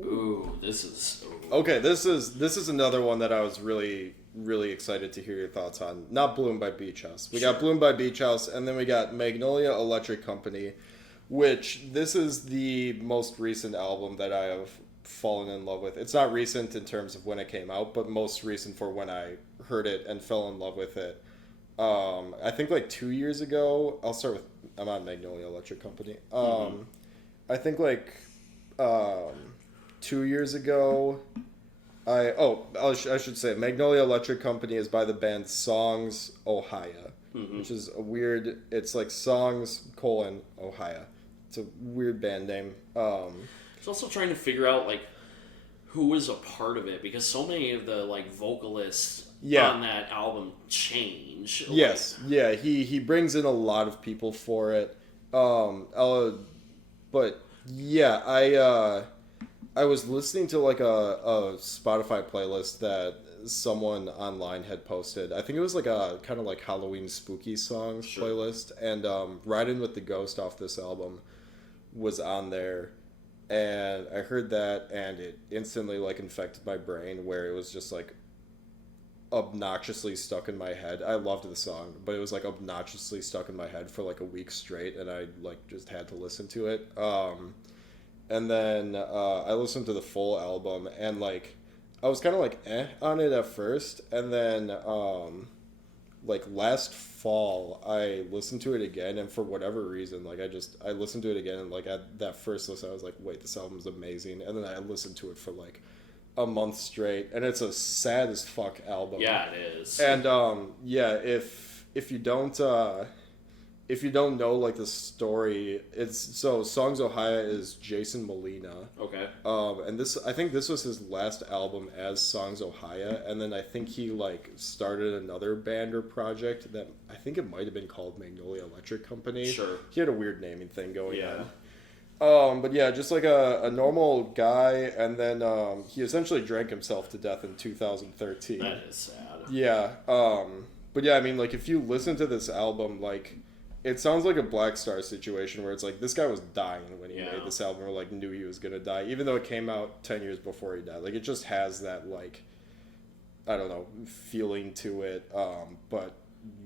Ooh, this is. Ooh. Okay, this is another one that I was really, really excited to hear your thoughts on. Not Bloom by Beach House. We got Bloom by Beach House, and then we got Magnolia Electric Company, which this is the most recent album that I have fallen in love with. It's not recent in terms of when it came out, but most recent for when I heard it and fell in love with it. I think like 2 years ago, I'm on Magnolia Electric Company. I think like 2 years ago, I should say Magnolia Electric Company is by the band Songs Ohia, which is a weird, it's like Songs Ohia. It's a weird band name. It's also trying to figure out like who was a part of it, because so many of the like vocalists on that album change. Yes, yeah, he brings in a lot of people for it. But yeah, I was listening to like a Spotify playlist that someone online had posted. I think it was like a kind of like Halloween spooky songs playlist, and Riding with the Ghost off this album was on there, and I heard that, and it instantly like infected my brain, where it was just like obnoxiously stuck in my head. I loved the song, but it was like obnoxiously stuck in my head for like a week straight, and I like just had to listen to it. And then I listened to the full album, and like I was kind of like on it at first, and then like last fall I listened to it again, and for whatever reason, like I listened to it again, and like at that first listen I was like, wait, this album's amazing, and then I listened to it for like a month straight, and it's a sad as fuck album. Yeah, it is. And if you don't know like the story, it's so Songs Ohia is Jason Molina. Okay. And I think this was his last album as Songs Ohia, and then I think he like started another band or project that I think it might have been called Magnolia Electric Company. Sure. He had a weird naming thing going on. But yeah, just like a normal guy, and then he essentially drank himself to death in 2013. That is sad. Yeah. But yeah, I mean, like if you listen to this album, like it sounds like a Black Star situation where it's like this guy was dying when he made this album, or like knew he was gonna die, even though it came out 10 years before he died. Like it just has that like I don't know, feeling to it. But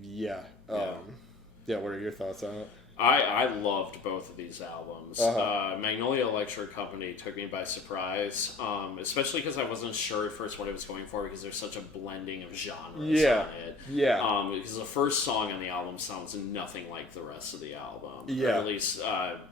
yeah. Yeah, what are your thoughts on it? I loved both of these albums. Magnolia Electric Company took me by surprise, especially because I wasn't sure at first what it was going for because there's such a blending of genres on it. Yeah. Because the first song on the album sounds nothing like the rest of the album. Yeah. Or at least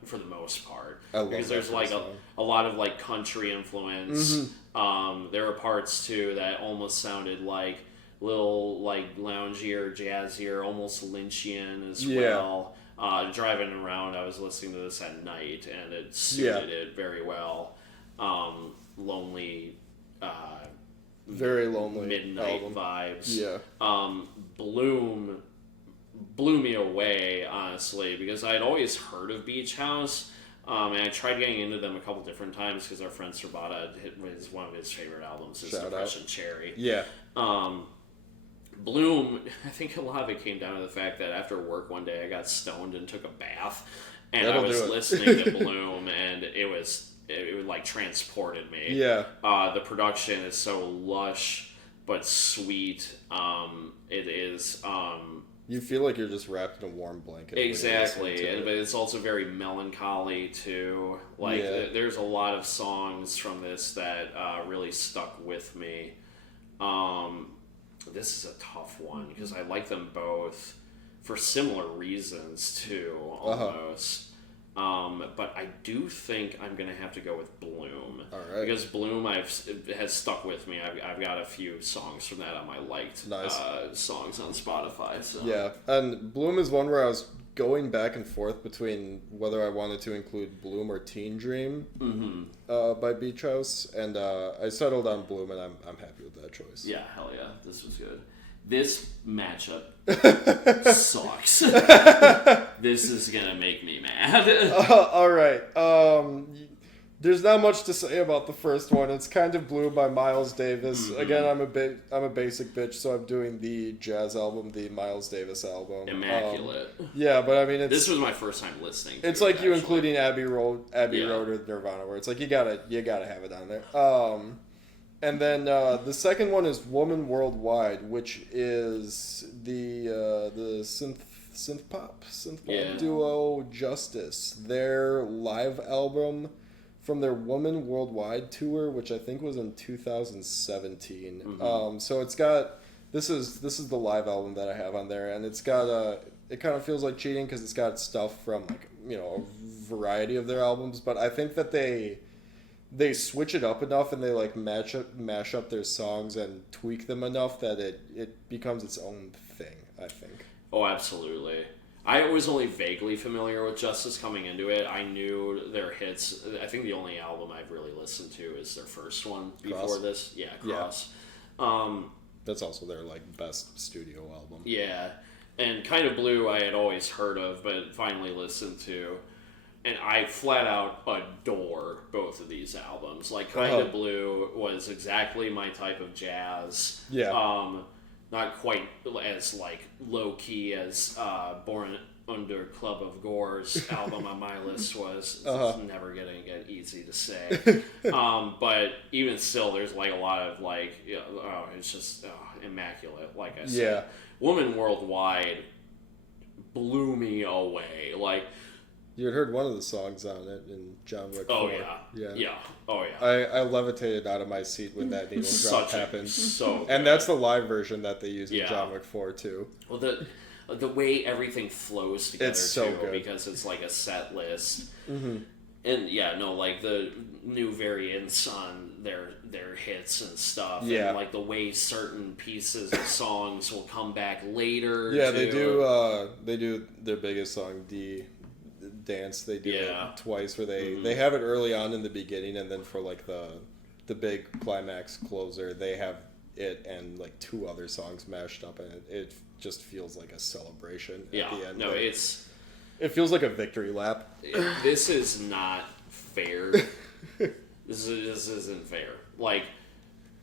for the most part. I love because that there's like first song. a lot of like country influence. There are parts too that almost sounded like little like loungier, jazzier, almost Lynchian as well. Driving around, I was listening to this at night, and it suited it very well. Lonely, very lonely midnight album. vibes. Yeah. Bloom blew me away, honestly, because I'd always heard of Beach House, and I tried getting into them a couple different times because our friend Servata was one of his favorite albums is Depression Cherry. Yeah. Bloom, I think a lot of it came down to the fact that after work one day I got stoned and took a bath, and I was listening to Bloom, and it like transported me. Yeah. The production is so lush but sweet. It is. You feel like you're just wrapped in a warm blanket. Exactly, but it's also very melancholy too. Like there's a lot of songs from this that really stuck with me. This is a tough one because I like them both for similar reasons too, almost. But I do think I'm gonna have to go with Bloom. All right. Because Bloom has stuck with me. I've got a few songs from that on my liked songs on Spotify. So. Yeah, and Bloom is one where I was going back and forth between whether I wanted to include Bloom or Teen Dream by Beach House, and I settled on Bloom, and I'm happy with that choice. Yeah, hell yeah, this was good. This matchup sucks. This is gonna make me mad. All right. There's not much to say about the first one. It's Kind of Blue by Miles Davis. Again, I'm a basic bitch, so I'm doing the jazz album, the Miles Davis album. Immaculate. Yeah, but I mean, this was my first time listening to it's it, like you actually. including Abbey Road with Nirvana, where it's like you gotta have it on there. And then the second one is Woman Worldwide, which is the synth pop duo Justice. Their live album from their Woman Worldwide tour, which I think was in 2017. So it's got this is the live album that I have on there, and it's got it kind of feels like cheating because it's got stuff from like a variety of their albums, but I think that they switch it up enough and they like mash up their songs and tweak them enough that it becomes its own thing, I think. Oh, absolutely. I was only vaguely familiar with Justice coming into it. I knew their hits. I think the only album I've really listened to is their first one before this. Yeah, Cross. Yeah. That's also their like best studio album. Yeah. And Kind of Blue I had always heard of, but finally listened to. And I flat out adore both of these albums. Like, Kind of Blue was exactly my type of jazz. Yeah. Not quite as, like, low-key as Born Under Club of Gore's album on my list was. It's never going to get easy to say. But even still, there's, like, a lot of, like, it's just immaculate, like I said. Yeah. Woman Worldwide blew me away. Like... You had heard one of the songs on it in John Wick 4. Oh, yeah. Oh, yeah. I levitated out of my seat when that needle drop happened. So and that's the live version that they use in John Wick 4, too. Well, the way everything flows together, it's so too, good. because it's like a set list. And, like, the new variants on their hits and stuff. Yeah. And, like, the way certain pieces of songs will come back later. Yeah, they do their biggest song, Dance. They do it twice where they have it early on in the beginning, and then for like the big climax closer they have it and like two other songs mashed up, and it just feels like a celebration at the end. No, it feels like a victory lap. This is not fair. This isn't fair. Like,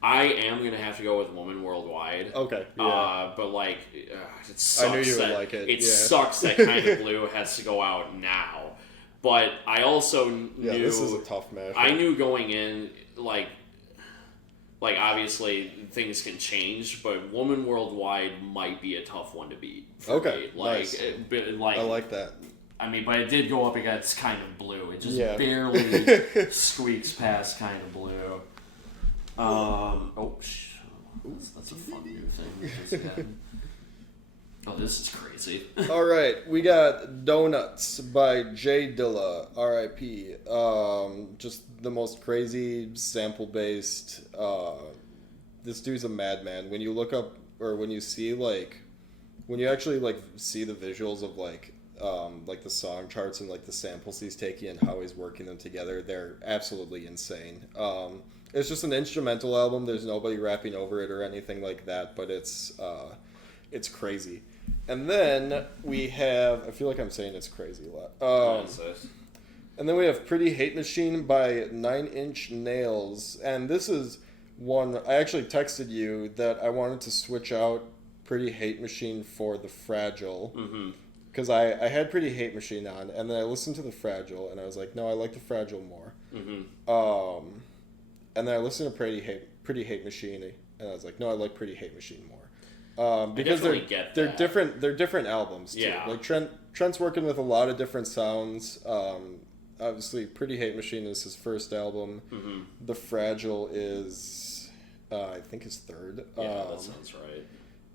I am gonna have to go with Woman Worldwide. Okay. Yeah. But like, it sucks. I knew you would like it. It sucks that Kind of Blue has to go out now. But I also knew. Yeah, this is a tough match. I knew going in, like, Like, obviously, things can change, but Woman Worldwide might be a tough one to beat. For Okay, me. Like, nice. like, I like that. I mean, but it did go up against Kind of Blue. It just Yeah. barely squeaks past Kind of Blue. That's a fun new thing we just had. Oh, this is crazy. All right, we got Donuts by Jay Dilla, R.I.P. Just the most crazy sample-based. This dude's a madman. When you look up, or when you see when you actually see the visuals of the song charts and the samples he's taking and how he's working them together, they're absolutely insane. It's just an instrumental album. There's nobody rapping over it or anything like that, but it's crazy. And then we have, I feel like I'm saying it's crazy a lot. And then we have Pretty Hate Machine by 9 Inch Nails. And this is one, I actually texted you that I wanted to switch out Pretty Hate Machine for The Fragile. Because I had Pretty Hate Machine on, and then I listened to The Fragile, and I was like, no, I like The Fragile more. And then I listened to Pretty Hate Machine, and I was like, no, I like Pretty Hate Machine more. Because they're different albums too. Yeah. Like Trent's working with a lot of different sounds. Obviously, Pretty Hate Machine is his first album. The Fragile is, I think, his third. Yeah, that sounds right.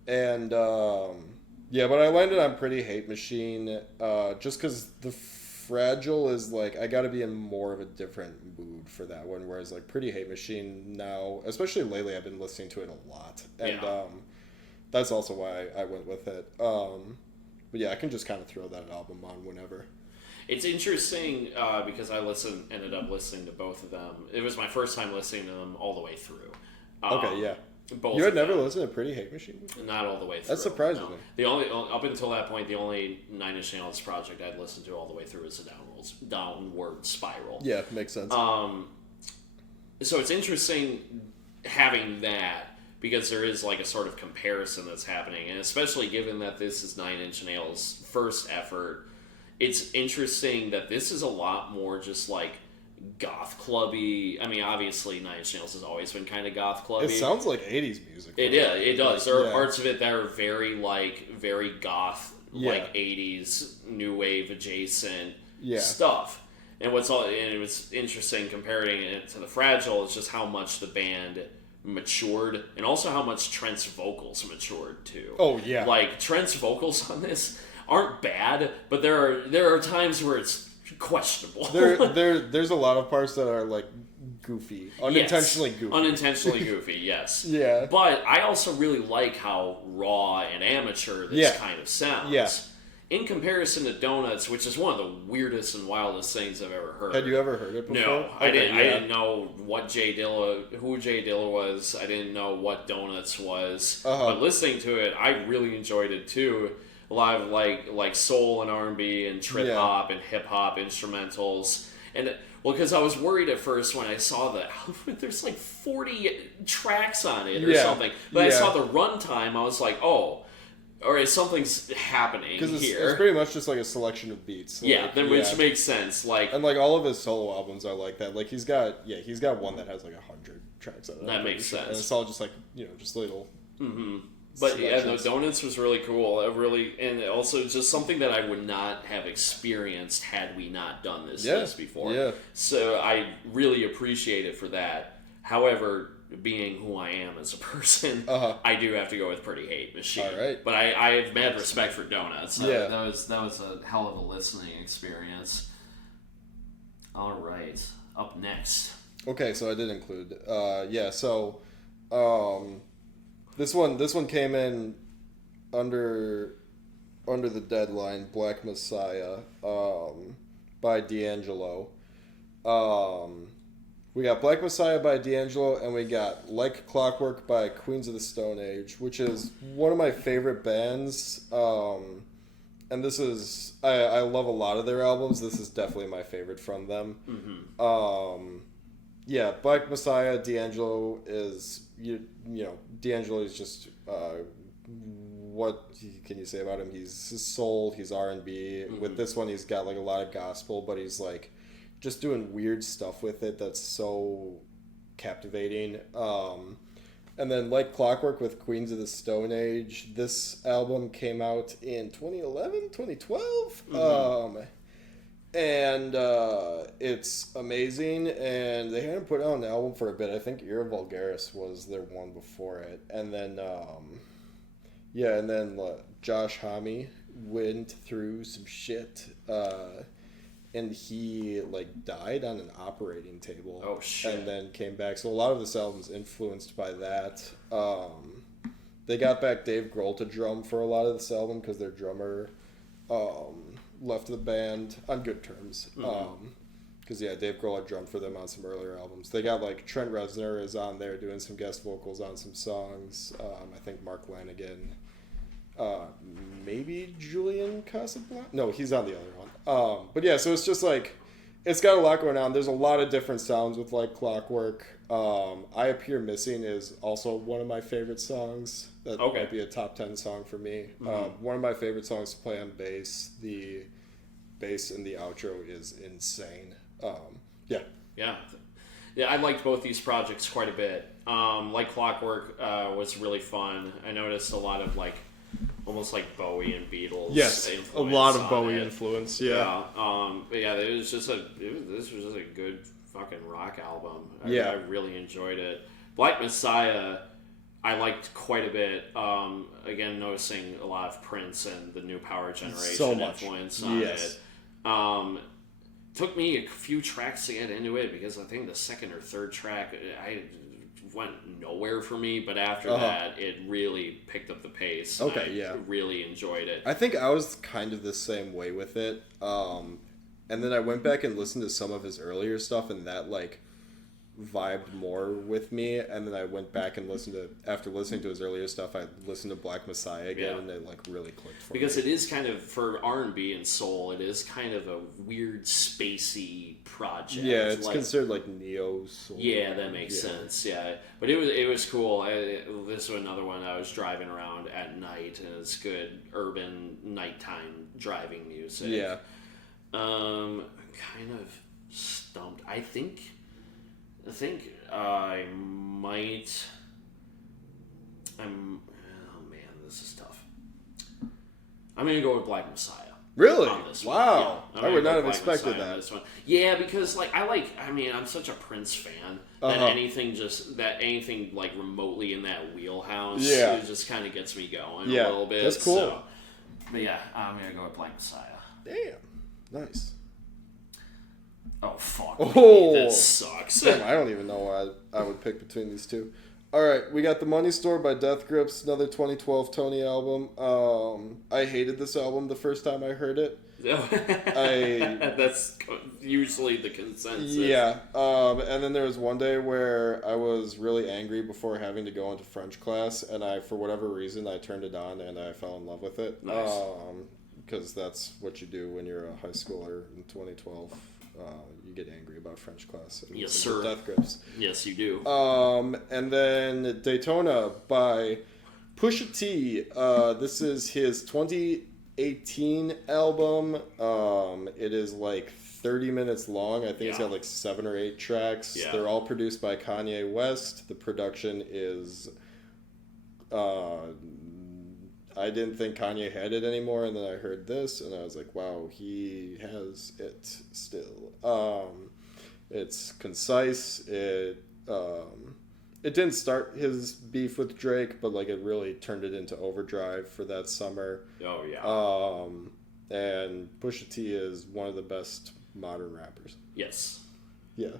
And yeah, but I landed on Pretty Hate Machine just because The Fragile is I got to be in more of a different mood for that one. Whereas Pretty Hate Machine now, especially lately, I've been listening to it a lot, and that's also why I went with it. But yeah, I can just kind of throw that album on whenever. It's interesting because I ended up listening to both of them. It was my first time listening to them all the way through. Okay, yeah. Both you had never listened to Pretty Hate Machine? Not all the way through. That's surprising. No. The only up until that point, the only 9 Inch Nails project I'd listened to all the way through is the Downward Spiral. Yeah, makes sense. So it's interesting having that because there is a sort of comparison that's happening, and especially given that this is 9 Inch Nails' first effort, it's interesting that this is a lot more just goth clubby. I mean, obviously, 9 Inch Nails has always been kind of goth clubby. It sounds like 80s music. It does. There are parts of it that are very very goth, 80s new wave adjacent stuff. And it was interesting comparing it to The Fragile. It's just how much the band matured, and also how much Trent's vocals matured too. Oh yeah, Trent's vocals on this aren't bad, but there are times where it's questionable. There's a lot of parts that are goofy, unintentionally goofy. Unintentionally goofy, yes. Yeah. But I also really like how raw and amateur this kind of sounds. Yeah. In comparison to Donuts, which is one of the weirdest and wildest things I've ever heard. Had you ever heard it before? No, I didn't know who Jay Dilla was. I didn't know what Donuts was. But listening to it, I really enjoyed it too. A lot of like soul and R&B and trip hop and hip hop instrumentals. And because I was worried at first when I saw that there's 40 tracks on it or something. But I saw the runtime, I was like, oh, all right, something's happening here. Because it's pretty much just a selection of beats. Which makes sense. And all of his solo albums are like that. He's got one that has 100 tracks on it. That makes sense. And it's all just just little. Mm-hmm. But the Donuts was really cool. And also just something that I would not have experienced had we not done this before. Yeah. So I really appreciate it for that. However, being who I am as a person, I do have to go with Pretty Hate Machine. All right. But I have mad respect for Donuts. That was a hell of a listening experience. All right. Up next. Okay, so I did include. This one came in under the deadline. Black Messiah, by D'Angelo. We got Black Messiah by D'Angelo, and we got Like Clockwork by Queens of the Stone Age, which is one of my favorite bands. And this is I love a lot of their albums. This is definitely my favorite from them. Mm-hmm. Black Messiah, D'Angelo is D'Angelo is just what can you say about him? He's soul, he's R&B. Mm-hmm. With this one, he's got a lot of gospel, but he's just doing weird stuff with it that's so captivating. And then Like Clockwork with Queens of the Stone Age. This album came out in 2011, 2012. And it's amazing. And they hadn't put out an album for a bit. I think Era Vulgaris was their one before it. And then, Josh Homme went through some shit. And he died on an operating table. Oh shit! And then came back. So a lot of this album's influenced by that. They got back Dave Grohl to drum for a lot of this album because their drummer left the band on good terms. Because Dave Grohl had drummed for them on some earlier albums. They got Trent Reznor is on there doing some guest vocals on some songs. I think Mark Lanigan. Maybe Julian Casablanca? No, he's on the other one. But yeah, so it's just it's got a lot going on. There's a lot of different sounds with Like Clockwork. I Appear Missing is also one of my favorite songs. That might be a top 10 song for me. One of my favorite songs to play on bass. The bass in the outro is insane. Yeah, I liked both these projects quite a bit. Like Clockwork was really fun. I noticed a lot of almost like Bowie and Beatles. Yes, a lot of Bowie influence. Yeah. But yeah, this was just a good fucking rock album. I really enjoyed it. Black Messiah, I liked quite a bit. Again, noticing a lot of Prince and the New Power Generation influence on it. Took me a few tracks to get into it because I think the second or third track I went nowhere for me, but after that it really picked up the pace. I really enjoyed it. I think I was kind of the same way with it. And then I went back and listened to some of his earlier stuff, and that vibed more with me. And then I went back and after listening to his earlier stuff, I listened to Black Messiah again, and it really clicked for me. Because it is kind of, for R&B and soul, it is kind of a weird spacey project. Yeah, it's considered neo soul. Yeah, that makes sense. Yeah, but it was cool. This was another one I was driving around at night, and it's good urban nighttime driving music. Yeah. I'm kind of stumped. I think I might. Oh man, this is tough. I'm gonna go with Black Messiah. Really? On this wow. One. I would not have expected that. This one. Yeah, because I'm such a Prince fan that anything remotely in that wheelhouse, it just kind of gets me going a little bit. That's cool. So, but yeah, I'm gonna go with Black Messiah. Damn. Nice. Oh, fuck. Oh, this sucks. Damn, I don't even know what I would pick between these two. All right, we got The Money Store by Death Grips, another 2012 Tony album. I hated this album the first time I heard it. That's usually the consensus. Yeah, and then there was one day where I was really angry before having to go into French class, and for whatever reason, I turned it on and I fell in love with it. Nice. Because that's what you do when you're a high schooler in 2012. You get angry about French class. And yes, sir. Death Grips. Yes, you do. And then Daytona by Pusha T. This is his 2018 album. It is 30 minutes long. I think it's got 7 or 8 tracks. Yeah. They're all produced by Kanye West. The production is... I didn't think Kanye had it anymore, and then I heard this, and I was like, wow, he has it still. It's concise. It didn't start his beef with Drake, but it really turned it into overdrive for that summer. Oh, yeah. And Pusha T is one of the best modern rappers. Yes. Yeah.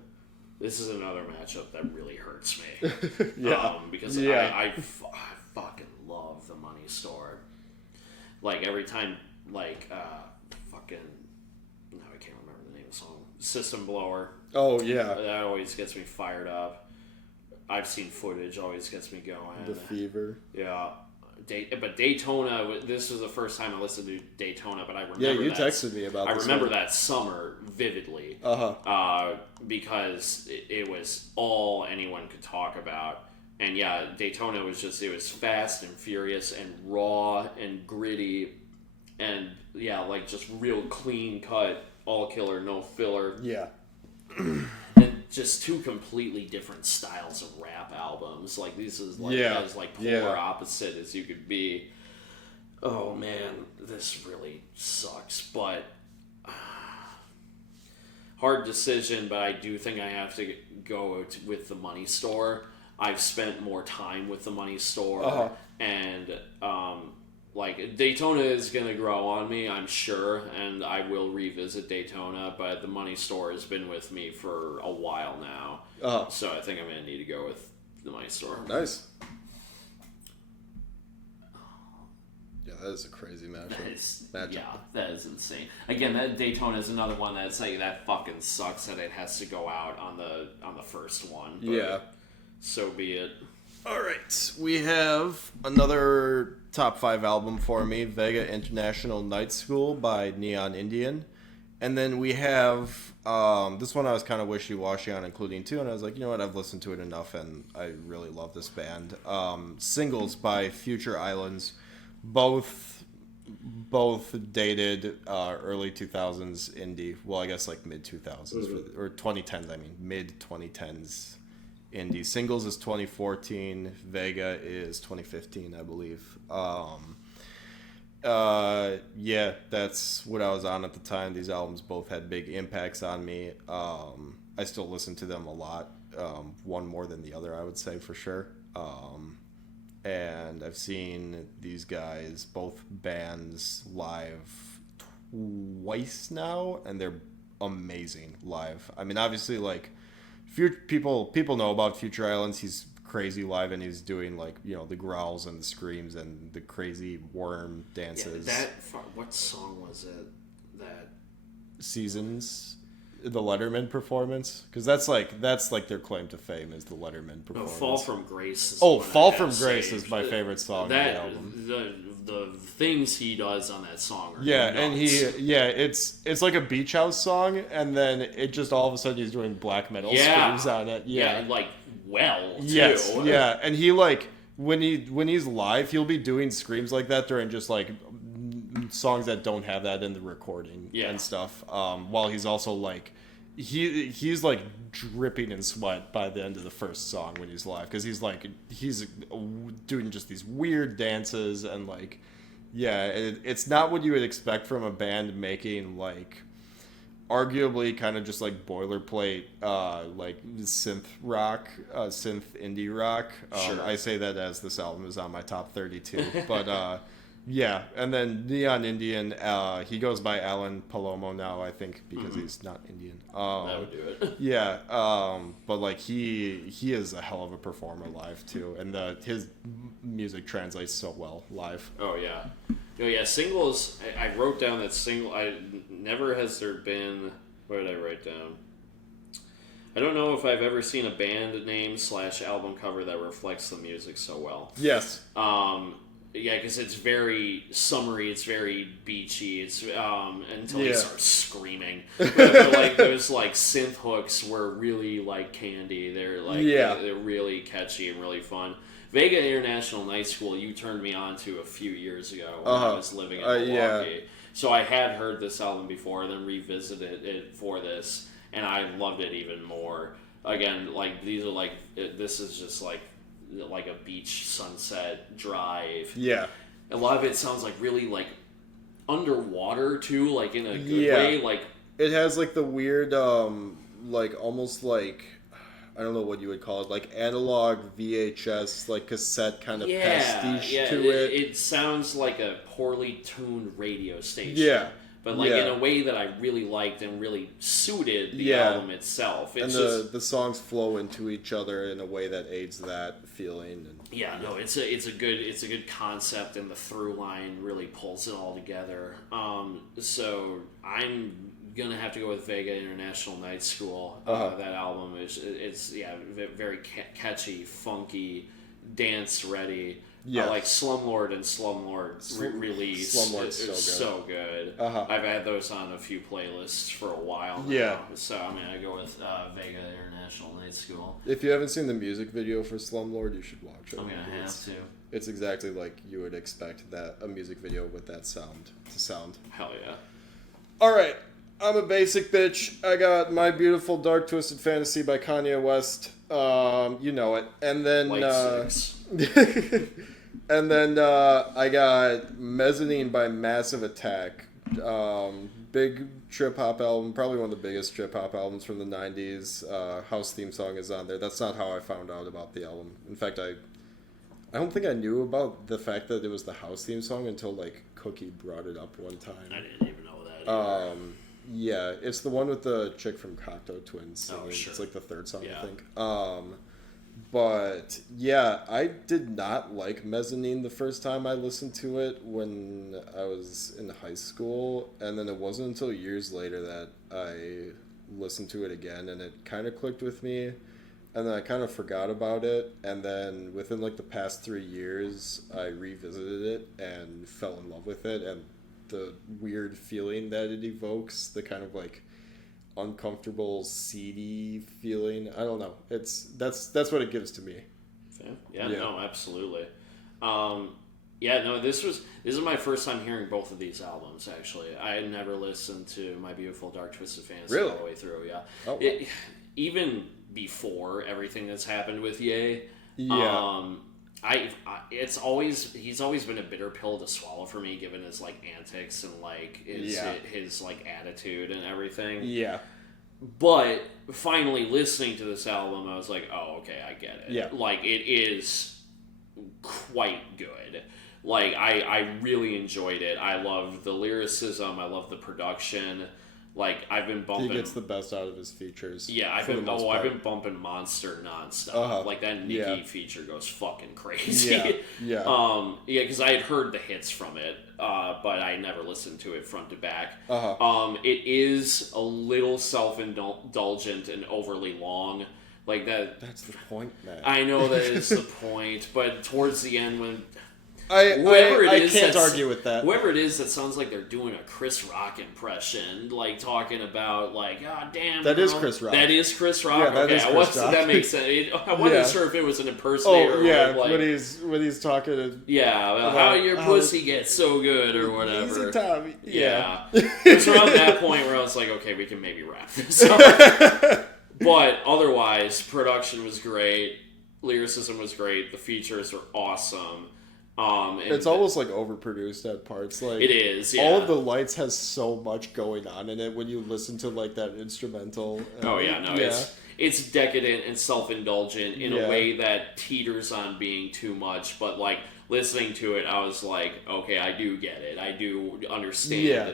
This is another matchup that really hurts me. Because I fucking love The Money Store. Every time, fucking... No, I can't remember the name of the song. System Blower. Oh, yeah. That always gets me fired up. I've Seen Footage always gets me going. The Fever. Yeah. But Daytona, this was the first time I listened to Daytona, but I remember Yeah, you texted me about this. I remember that summer vividly. Because it was all anyone could talk about. And yeah, Daytona was it was fast and furious and raw and gritty. And yeah, just real clean cut, all killer, no filler. Yeah. And just two completely different styles of rap albums. Like this is like Yeah. as like polar opposite as you could be. Oh man, this really sucks, but hard decision. But I do think I have to go with the Money Store. I've spent more time with the Money Store, and like Daytona is gonna grow on me, I'm sure, and I will revisit Daytona. But the Money Store has been with me for a while now, so I think I'm gonna need to go with the Money Store. Nice. Yeah, that is a crazy matchup. Yeah, that is insane. Again, that Daytona is another one that's like that fucking sucks that it has to go out on the first one. But Yeah. so be it. All right, we have another top 5 album for me, Vega International Night School by Neon Indian. And then we have, this one I was kind of wishy-washy on including too, and I was like, you know what, I've listened to it enough, and I really love this band. Singles by Future Islands, both dated early 2000s indie, well, I guess like mid-2000s, or 2010s, I mean, mid-2010s indie. Singles is 2014, Vega is 2015, I believe. Yeah, that's what I was on at the time. These albums both had big impacts on me. I still listen to them a lot, one more than the other, I would say, for sure. And I've seen these guys, both bands, live twice now, and they're amazing live. I mean, obviously, like, people know about Future Islands. He's crazy live, and he's doing, like, you know, the growls and the screams and the crazy worm dances. Yeah, what song was it? That Seasons, the Letterman performance, because that's like their claim to fame is the Letterman performance. No, Fall from Grace. Fall from Grace is my favorite song on the album. The things he does on that song are and nuts. it's like a beach house song, and then it just all of a sudden he's doing black metal screams on it. Like too. Yes, yeah, and he like when he's live, he'll be doing screams like that during just like songs that don't have that in the recording and stuff. While he's also like he's like dripping in sweat by the end of the first song when he's live, because he's doing just these weird dances, and like it's not what you would expect from a band making like arguably kind of just like boilerplate like synth rock, synth indie rock. Sure. I say that as this album is on my top 32, but yeah, and then Neon Indian, he goes by Alan Palomo now, I think, because he's not Indian. That would do it. Yeah, but like he is a hell of a performer live too, and his music translates so well live. Oh yeah, singles. I wrote down that single. Never has there been. What did I write down? I don't know if I've ever seen a band name / album cover that reflects the music so well. Yes. Yeah, because it's very summery, it's very beachy. It's until he starts screaming. But like those like synth hooks were really like candy. They're like they're really catchy and really fun. Vega International Night School, you turned me on to a few years ago when I was living in Milwaukee. Yeah. So I had heard this album before, then revisited it for this, and I loved it even more. Again, like these are like this is just like a beach sunset drive. Yeah. A lot of it sounds like really like underwater too, like in a good way. Like it has like the weird like almost like I don't know what you would call it, like analog VHS like cassette kind of pastiche to it. It sounds like a poorly tuned radio station. Yeah. But like in a way that I really liked and really suited the album itself. It's and the songs flow into each other in a way that aids that feeling. And, it's a good concept, and the through line really pulls it all together. So I'm gonna have to go with Vega International Night School. That album it's very catchy, funky, dance ready. Yeah, like Slumlord and Slumlord release. Slumlord's so good. I've had those on a few playlists for a while now. Yeah. So I'm gonna go with Vega International Night School. If you haven't seen the music video for Slumlord, you should watch it. I'm gonna have to. It's exactly like you would expect that a music video with that sound to sound. Hell yeah. All right. I'm a basic bitch. I got My Beautiful Dark Twisted Fantasy by Kanye West. You know it. And then Like 6. and then I got Mezzanine by Massive Attack. Big trip hop album, probably one of the biggest trip hop albums from the 90s. House theme song is on there. That's not how I found out about the album. In fact, I don't think I knew about the fact that it was the house theme song until like Cookie brought it up one time. I didn't even know that either. Yeah, it's the one with the chick from Cocteau Twins singing. Oh, sure. It's like the third song, Yeah. I think. But yeah, I did not like Mezzanine the first time I listened to it when I was in high school, and then it wasn't until years later that I listened to it again, and it kind of clicked with me, and then I kind of forgot about it, and then within like the past 3 years, I revisited it and fell in love with it, and the weird feeling that it evokes, the kind of like uncomfortable, seedy feeling. I don't know. That's what it gives to me. Yeah, Yeah. no, absolutely. This is my first time hearing both of these albums. Actually, I had never listened to My Beautiful Dark Twisted Fantasy Really? all the way through. Yeah, Oh, even before everything that's happened with Ye. yeah. He's always been a bitter pill to swallow for me, given his like antics and like his like attitude and everything. Yeah. But finally listening to this album, I was like, oh, okay, I get it. Yeah. Like, it is quite good. Like, I really enjoyed it. I love the lyricism. I love the production. Like, I've been bumping... He gets the best out of his features. Yeah, I've been bumping Monster nonstop. Uh-huh. Like, that Nicki Yeah. feature goes fucking crazy. Yeah. Because I had heard the hits from it, but I never listened to it front to back. Uh-huh. It is a little self-indulgent and overly long. Like that. That's the point, man. I know that is the point, but towards the end, when I can't that's- argue with that. whoever it is that sounds like they're doing a Chris Rock impression, like talking about like, God damn, That is girl." Chris Rock. That is Chris Rock. Yeah, that okay, is Chris Rock. That makes sense. I wasn't Yeah. sure if it was an impersonator. Oh yeah, or like, when he's talking to yeah, well, how your pussy gets so good or whatever. Easy Tommy. Yeah. It was around that point where I was like, okay, we can maybe wrap this up. But otherwise, production was great, lyricism was great, the features are awesome. And It's almost like overproduced at parts. Like it is. Yeah. all of the lights has so much going on in it when you listen to like that instrumental. Oh yeah, no, it's decadent and self-indulgent in a way that teeters on being too much. But like listening to it, I was like, okay, I do get it. I do understand. Yeah.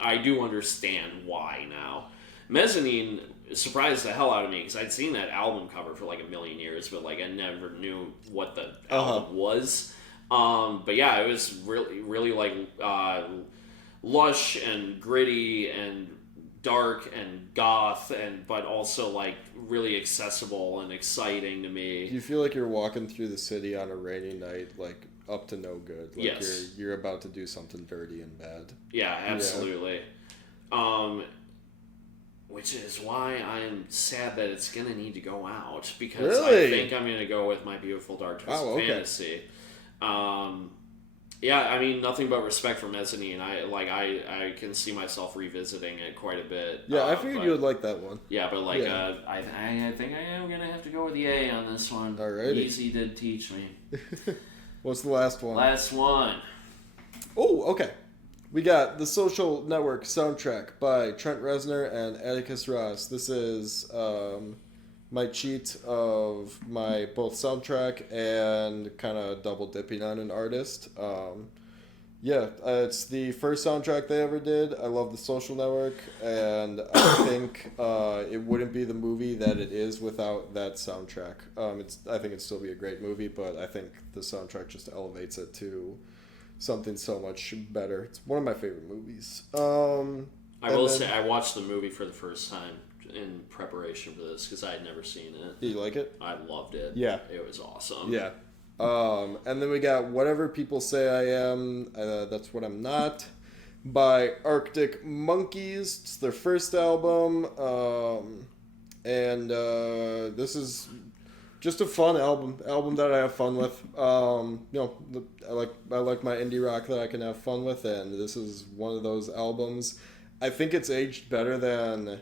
I do understand why now. Mezzanine surprised the hell out of me because I'd seen that album cover for like a million years, but like I never knew what the album was. But yeah, it was really like lush and gritty and dark and goth, but also like really accessible and exciting to me. You feel like you're walking through the city on a rainy night, like up to no good. Like Yes. you're about to do something dirty and bad. Yeah, absolutely. Which is why I'm sad that it's gonna need to go out because I Really? think I'm gonna go with My Beautiful Dark Twisted okay. Fantasy. Yeah, I mean nothing but respect for Mezzanine. I can see myself revisiting it quite a bit. Yeah, I figured but- you would like that one. Yeah, but like Yeah. I think I am gonna have to go with A on this one. Alrighty. Easy did teach me. What's the last one? Last one. Oh, okay. We got The Social Network soundtrack by Trent Reznor and Atticus Ross. This is my cheat of my both soundtrack and kind of double dipping on an artist. It's the first soundtrack they ever did. I love The Social Network, and I think it wouldn't be the movie that it is without that soundtrack. I think it'd still be a great movie, but I think the soundtrack just elevates it to something so much better. It's one of my favorite movies. I will say I watched the movie for the first time in preparation for this because I had never seen it. Do you like it? I loved it. Yeah. It was awesome. Yeah. And then we got Whatever People Say I Am, That's What I'm Not, by Arctic Monkeys. It's their first album. This is just a fun album that I have fun with. I like my indie rock that I can have fun with, and this is one of those albums. I think it's aged better than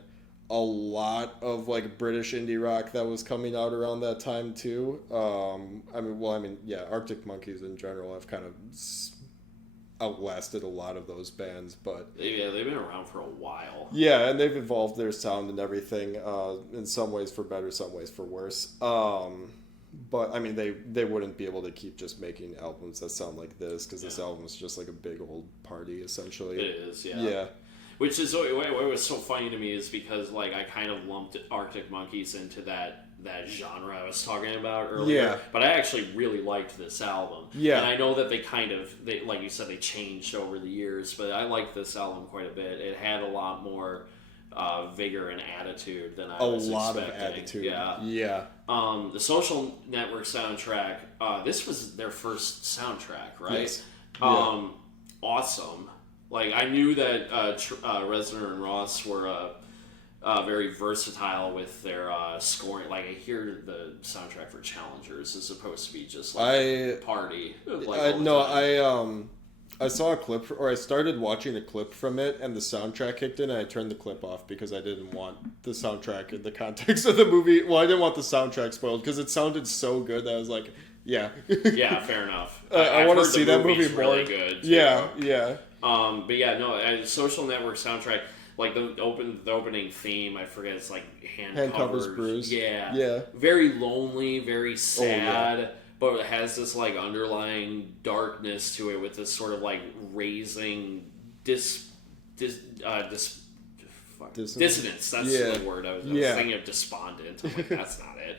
a lot of like British indie rock that was coming out around that time too. Yeah, Arctic Monkeys in general have kind of outlasted a lot of those bands, but they've been around for a while. yeah, and they've evolved their sound and everything, in some ways for better, some ways for worse. But I mean, they wouldn't be able to keep just making albums that sound like this, because this album is just like a big old party essentially. It is, yeah. Yeah. Which is what was so funny to me is because like I kind of lumped Arctic Monkeys into that genre I was talking about earlier. Yeah. But I actually really liked this album. Yeah. And I know that they like you said, they changed over the years, but I liked this album quite a bit. It had a lot more vigor and attitude than I was expecting. A lot of attitude. Yeah. Yeah. The Social Network soundtrack, this was their first soundtrack, right? Yes. Awesome. Like, I knew that Reznor and Ross were very versatile with their scoring. Like, I hear the soundtrack for Challengers is supposed to be just like party. I saw a clip, or I started watching a clip from it, and the soundtrack kicked in, and I turned the clip off because I didn't want the soundtrack in the context of the movie. Well, I didn't want the soundtrack spoiled because it sounded so good that I was like, yeah. Yeah, fair enough. I want to see that movie more. Really good. Too. Yeah, yeah. But yeah, no, Social Network soundtrack, like the opening theme, I forget, it's like hand covers bruised. Yeah. Yeah. Very lonely, very sad. Oh, yeah. But it has this like underlying darkness to it with this sort of like raising dissonance. That's the word I was thinking of. Despondent. I'm like, that's not it.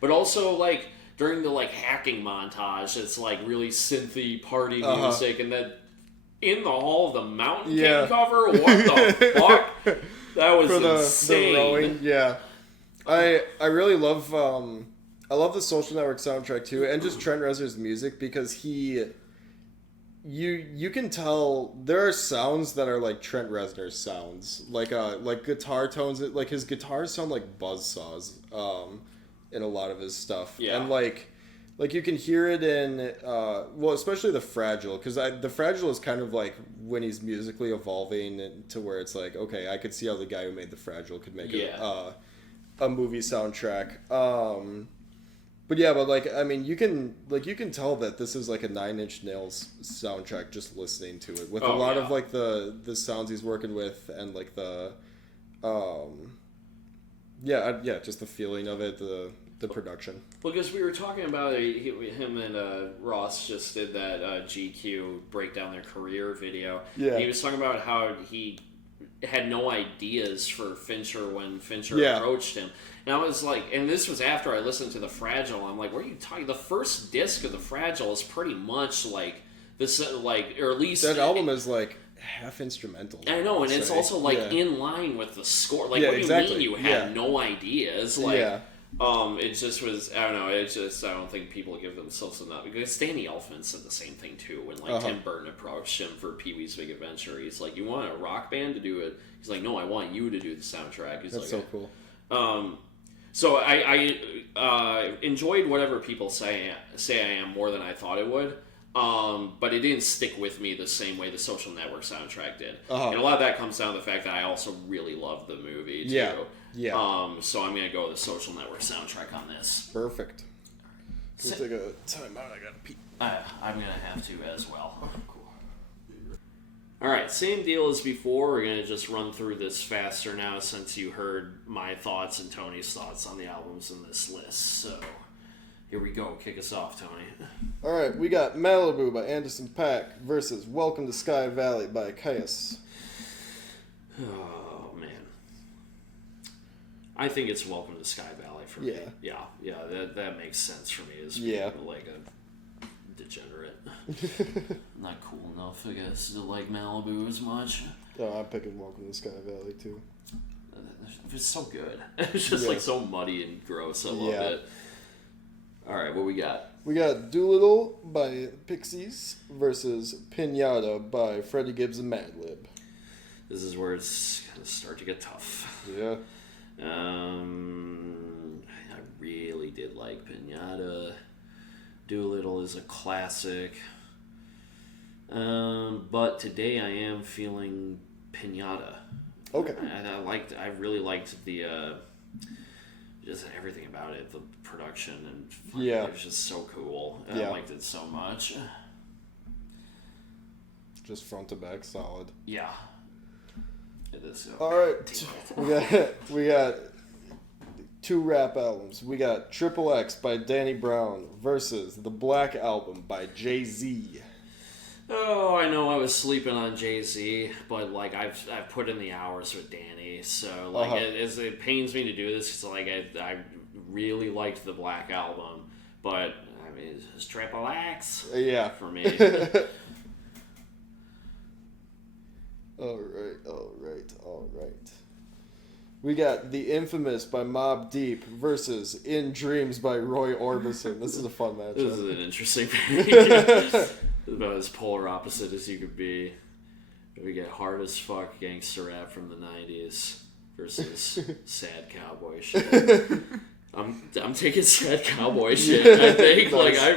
But also like during the like hacking montage, it's like really synthy party music, and then in the Hall of the Mountain King cover. What the fuck? That was insane. The rowing, yeah. I really love. I love the Social Network soundtrack too, and just Trent Reznor's music, because you can tell there are sounds that are like Trent Reznor's sounds, like guitar tones. Like his guitars sound like buzzsaws, in a lot of his stuff, and like you can hear it in especially the Fragile, because the Fragile is kind of like when he's musically evolving to where it's like, okay, I could see how the guy who made the Fragile could make a movie soundtrack. But like I mean, you can tell that this is like a Nine Inch Nails soundtrack just listening to it, with a lot of like the sounds he's working with, and like the just the feeling of it, the production. Well, because we were talking about him and Ross just did that GQ break down their career video. Yeah, he was talking about how he had no ideas for Fincher when Fincher approached him. And I was like, and this was after I listened to The Fragile. I'm like, what are you talking? The first disc of The Fragile is pretty much like this, like, or at least that album is like half instrumental. I know, and it's also like in line with the score. Like, what do you mean you had no ideas? Like, it just was. I don't know. It's just I don't think people give themselves enough, because Danny Elfman said the same thing too when like Tim Burton approached him for Pee-wee's Big Adventure. He's like, you want a rock band to do it? He's like, no, I want you to do the soundtrack. He's That's like, so cool. So I enjoyed whatever people say I am more than I thought it would. But it didn't stick with me the same way the Social Network soundtrack did. And a lot of that comes down to the fact that I also really love the movie too. Yeah. So I'm gonna go with the Social Network soundtrack on this. Perfect. Can we take a time out? I gotta pee. I'm gonna have to as well. Cool. Alright, same deal as before. We're going to just run through this faster now since you heard my thoughts and Tony's thoughts on the albums in this list. So, here we go. Kick us off, Tony. Alright, we got Malibu by Anderson .Paak versus Welcome to Sky Valley by Kyuss. Oh, man. I think it's Welcome to Sky Valley for me. Yeah, that makes sense for me as like a degenerate. Not cool enough, I guess, to like Malibu as much. Oh, I'm picking Welcome to Sky Valley too. It's so good. It's just like so muddy and gross. I love it. Alright, what we got? We got Doolittle by Pixies versus Pinata by Freddie Gibbs and Madlib. This is where it's gonna start to get tough. Yeah. I really did like Pinata. Doolittle is a classic. But today I am feeling Pinata. Okay. And I really liked the just everything about it, the production, and Yeah. it was just so cool. And Yeah. I liked it so much. Just front to back, solid. Yeah. It is. All right, we got 2 rap albums. We got Triple X by Danny Brown versus The Black Album by Jay-Z. Oh, I know I was sleeping on Jay-Z, but like I've put in the hours with Danny, so like it pains me to do this because like I really liked the Black Album, but I mean it's Triple X Yeah. for me. All right. We got The Infamous by Mobb Deep versus In Dreams by Roy Orbison. This is a fun matchup. This is an interesting pick. About as polar opposite as you could be. We get hard as fuck gangster rap from the 90s versus sad cowboy shit. I'm taking sad cowboy shit. I think Nice. like I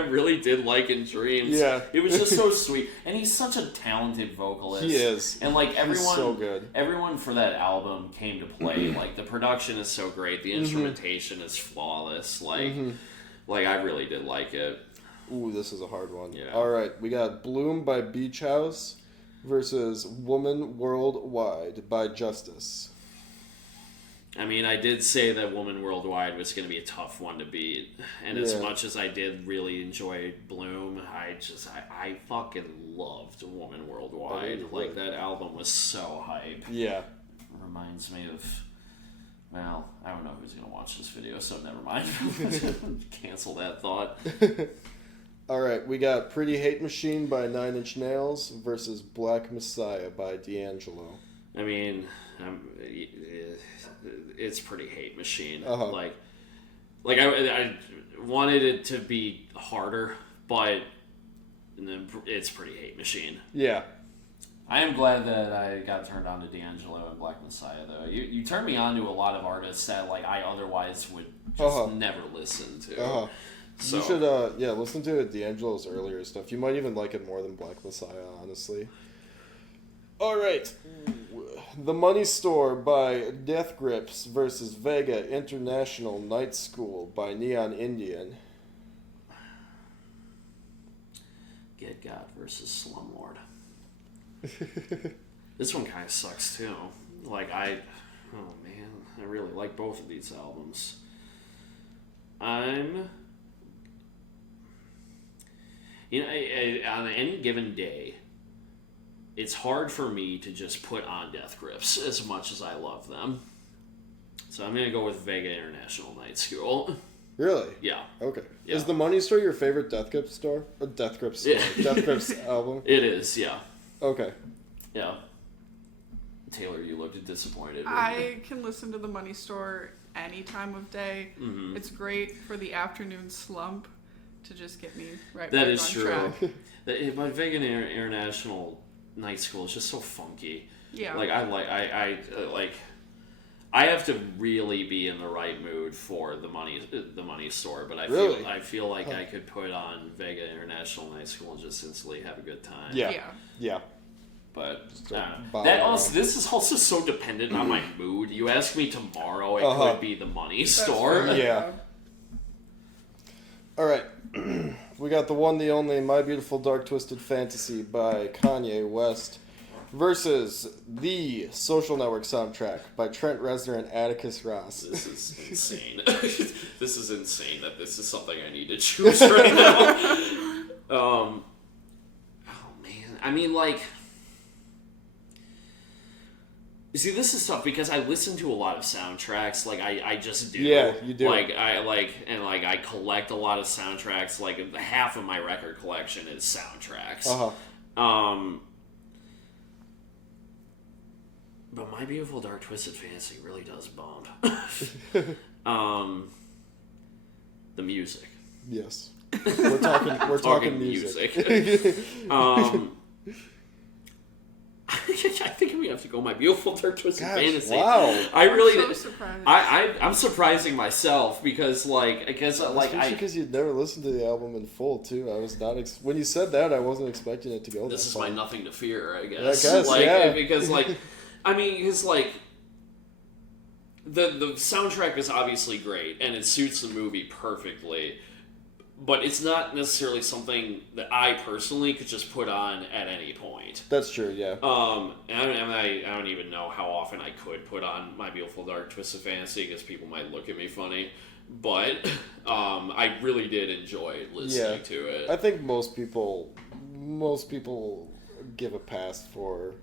really did like In Dreams. Yeah. It was just so sweet, and he's such a talented vocalist. He is. And like everyone, so good. everyone for that album came to play. Like the production is so great, Mm-hmm. the instrumentation is flawless. Like I really did like it. Ooh, this is a hard one. Yeah. All right, we got Bloom by Beach House versus Woman Worldwide by Justice. I mean, I did say that Woman Worldwide was going to be a tough one to beat. And as Yeah. much as I did really enjoy Bloom, I fucking loved Woman Worldwide. That is Like, good. that album was so hype. Yeah. Reminds me of... Well, I don't know who's going to watch this video, so never mind. Cancel that thought. All right, we got Pretty Hate Machine by Nine Inch Nails versus Black Messiah by D'Angelo. I mean, it's Pretty Hate Machine. Uh-huh. Like I wanted it to be harder, but it's Pretty Hate Machine. Yeah. I am glad that I got turned on to D'Angelo and Black Messiah, though. You turned me on to a lot of artists that like I otherwise would just never listen to. So, You should, listen to D'Angelo's earlier stuff. You might even like it more than Black Messiah, honestly. All right. The Money Store by Death Grips versus Vega International Night School by Neon Indian. Get God versus Slumlord. This one kind of sucks too. Like I really like both of these albums. On any given day, it's hard for me to just put on Death Grips as much as I love them. So I'm gonna go with Vega International Night School. Really? Yeah. Okay. Yeah. Is The Money Store your favorite Death Grips store? Or Death Grips store? Yeah. Death Grips album? It is, yeah. Okay. Yeah. Taylor, you looked disappointed. I can listen to The Money Store any time of day. Mm-hmm. It's great for the afternoon slump to just get me right That back is on true. track. But Vegan International Night School is just so funky. Yeah. Like I have to really be in the right mood for the money store. But Really? I feel like I could put on Vega International Night School and just instantly have a good time. Yeah. Yeah. But bob this is also so dependent on my mood. You ask me tomorrow, it could be the money That's store. fair, Yeah. All right. We got the one, the only My Beautiful Dark Twisted Fantasy by Kanye West versus the Social Network soundtrack by Trent Reznor and Atticus Ross. This is insane. This is insane that this is something I need to choose right now. Oh man, I mean, like, you see, this is tough because I listen to a lot of soundtracks. Like, I just do. Yeah, you do. I collect a lot of soundtracks. Like, half of my record collection is soundtracks. But My Beautiful Dark Twisted Fantasy really does bump. The music. Yes. We're talking music. I think we have to go My Beautiful Dark Twisted Gosh, Fantasy. wow. I really, I'm so surprised. I'm surprising myself because, like, I guess, like, Especially because you'd never listened to the album in full, too. I was not... when you said that, I wasn't expecting it to go this that is far. my Nothing to Fear, I guess. Like, yeah. Because, like, I mean, because, like, the soundtrack is obviously great, and it suits the movie perfectly, but it's not necessarily something that I personally could just put on at any point. That's true, yeah. And I don't even know how often I could put on My Beautiful Dark Twisted Fantasy because people might look at me funny, but I really did enjoy listening to it. I think most people give a pass for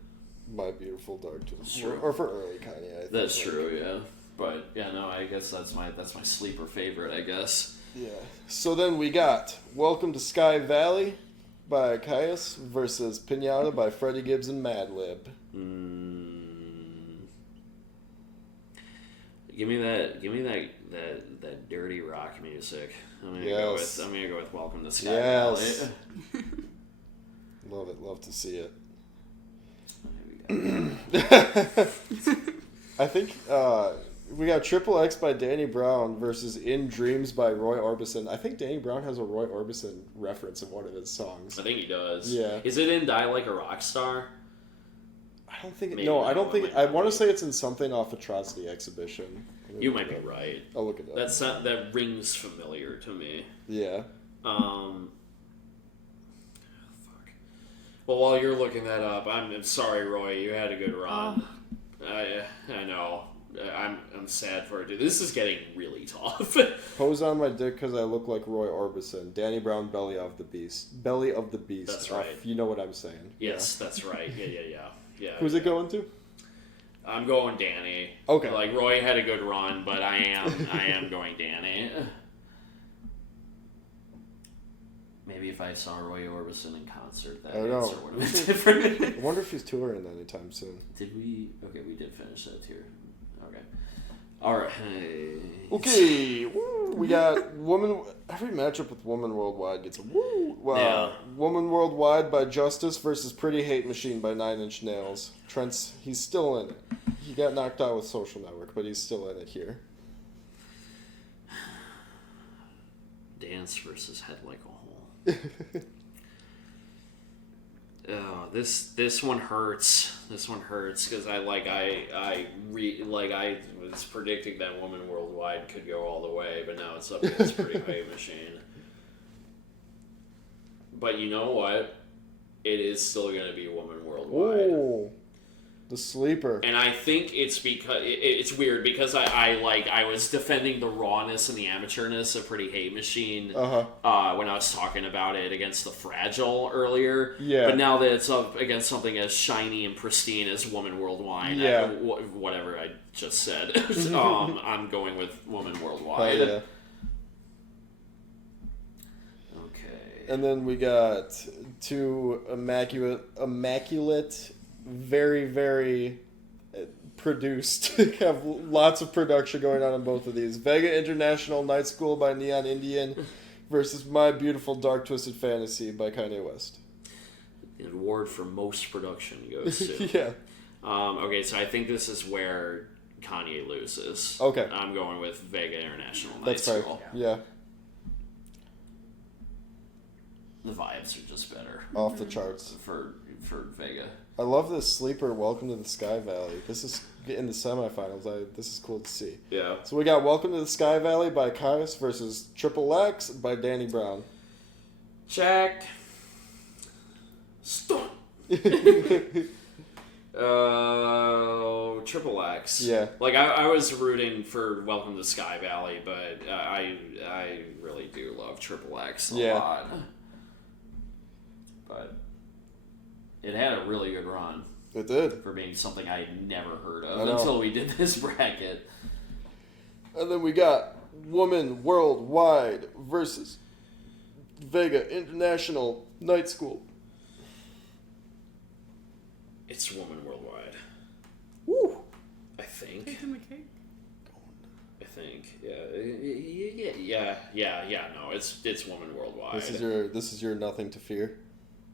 My Beautiful Dark Twisted, True. or for early Kanye. I think. That's true, yeah. But yeah, no, I guess that's my sleeper favorite, I guess. Yeah. So then we got Welcome to Sky Valley by Caius versus Pinata by Freddie Gibbs and Madlib. Give me that dirty rock music. I'm gonna go with Welcome to Sky Yes. Valley. Love it. Love to see it. I think we got Triple X by Danny Brown versus In Dreams by Roy Orbison. I think Danny Brown has a Roy Orbison reference in one of his songs. I think he does. Yeah. Is it in Die Like a Rock Star? I don't think. Maybe No, not. I don't think. It I might want not to be. say it's in something off Atrocity Exhibition. You might be right. I'll look it up. That rings familiar to me. Yeah. Fuck. Well, while you're looking that up, I'm sorry, Roy. You had a good run. I know. I'm sad for it. This is getting really tough. Pose on my dick because I look like Roy Orbison. Danny Brown, Belly of the Beast. Belly of the Beast. That's right. You know what I'm saying. Yes, that's right. Yeah. Who's it going to? I'm going Danny. Okay. Like Roy had a good run, but I am going Danny. Maybe if I saw Roy Orbison in concert, that I don't know. answer would have been different. I wonder if he's touring anytime soon. Did we? Okay, we did finish that tier. Okay. All right. Okay, woo, we got Woman. Every matchup with Woman Worldwide gets a woo. Wow. Yeah. Woman Worldwide by Justice versus Pretty Hate Machine by Nine Inch Nails. He's still in it. He got knocked out with Social Network, but he's still in it here. Dance versus Head Like a Hole. Oh, this one hurts. This one hurts because I was predicting that Woman Worldwide could go all the way, but now it's up against Pretty Hate Machine. But you know what? It is still going to be Woman Worldwide. Oh, the sleeper. And I think it's because it's weird because I was defending the rawness and the amateurness of Pretty Hate Machine when I was talking about it against the Fragile earlier. Yeah. But now that it's up against something as shiny and pristine as Woman Worldwide, Yeah. Whatever I just said, I'm going with Woman Worldwide. Yeah. Okay. And then we got two immaculate, very, very produced. Have lots of production going on both of these. Vega International Night School by Neon Indian versus My Beautiful Dark Twisted Fantasy by Kanye West. The award for most production goes to. Yeah. Okay, so I think this is where Kanye loses. Okay. I'm going with Vega International Night That's fair. School. Yeah. The vibes are just better Off the charts. for Vega. I love this sleeper Welcome to the Sky Valley. This is in the semifinals. This is cool to see. Yeah. So we got Welcome to the Sky Valley by Caius versus Triple X by Danny Brown. Check. Stop. Triple X. Yeah. Like I was rooting for Welcome to Sky Valley, but I really do love Triple X a lot. But it had a really good run It did. for being something I had never heard I of know. until we did this bracket. And then we got Woman Worldwide versus Vega International Night School. It's Woman Worldwide. Woo! I think. Taking the cake. I think. Yeah. No, it's Woman Worldwide. This is your Nothing to Fear.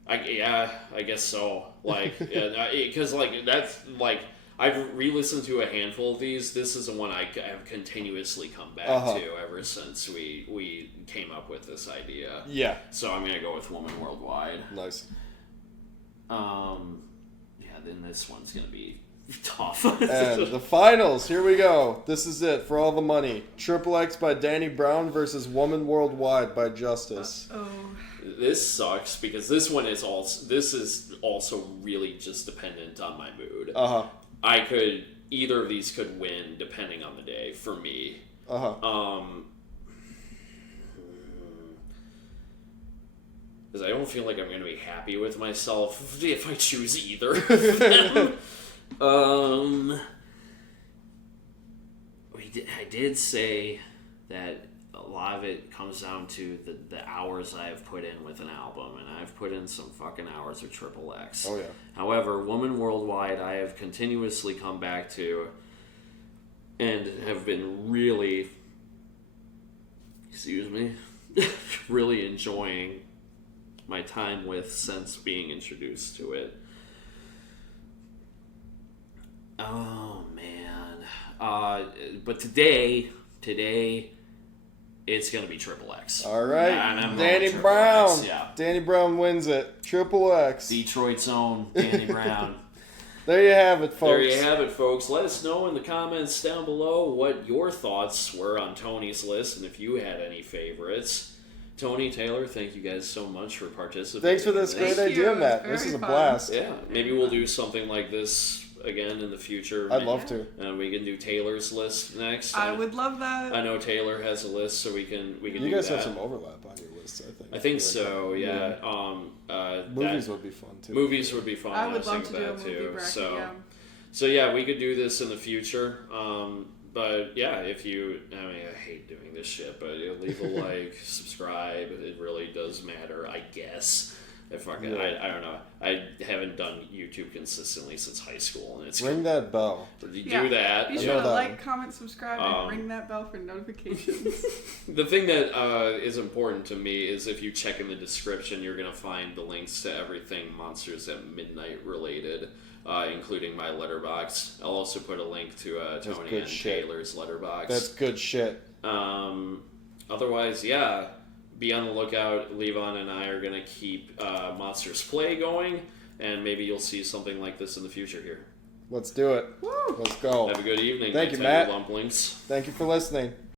I guess so. Like, because like that's like I've re-listened to a handful of these. This is the one I have continuously come back to ever since we came up with this idea. Yeah. So I'm gonna go with Woman Worldwide. Nice. Yeah. Then this one's gonna be tough. And the finals. Here we go. This is it for all the money. Triple X by Danny Brown versus Woman Worldwide by Justice. This sucks because this is also really just dependent on my mood. Either of these could win depending on the day for me. Because I don't feel like I'm going to be happy with myself if I choose either of them. I did say that a lot of it comes down to the hours I have put in with an album, and I've put in some fucking hours with Triple X. Oh, yeah. However, Woman Worldwide I have continuously come back to and have been really, really enjoying my time with since being introduced to it. Oh, man. But today, it's going to be Triple X. All right. I'm Danny Triple Brown. X, yeah. Danny Brown wins it. Triple X. Detroit's own Danny Brown. There you have it, folks. There you have it, folks. Let us know in the comments down below what your thoughts were on Tony's list and if you had any favorites. Tony, Taylor, thank you guys so much for participating. Thanks for this great idea, Matt. This is a blast. Yeah, maybe we'll do something like this again in the future. I'd love to. And we can do Taylor's list next. I would love that. I know Taylor has a list, so we can do that. You guys have some overlap on your lists, I think. I think so, yeah. Movies would be fun, too. Movies would be fun. I would love to do that a movie too. bracket, So yeah, we could do this in the future. But yeah, I hate doing this shit, but leave a like, subscribe. It really does matter, I guess. I don't know. I haven't done YouTube consistently since high school, and it's ring that bell. Do that. Be sure to like, comment, subscribe, and ring that bell for notifications. The thing that is important to me is if you check in the description, you're gonna find the links to everything Monsters at Midnight related. Including my letterbox. I'll also put a link to Tony and Taylor's letterbox. That's good shit. Otherwise, yeah, be on the lookout. Levon and I are going to keep Monsters Play going, and maybe you'll see something like this in the future here. Let's do it. Woo! Let's go. Have a good evening. Thank you, Matt. Lumplings. Thank you for listening.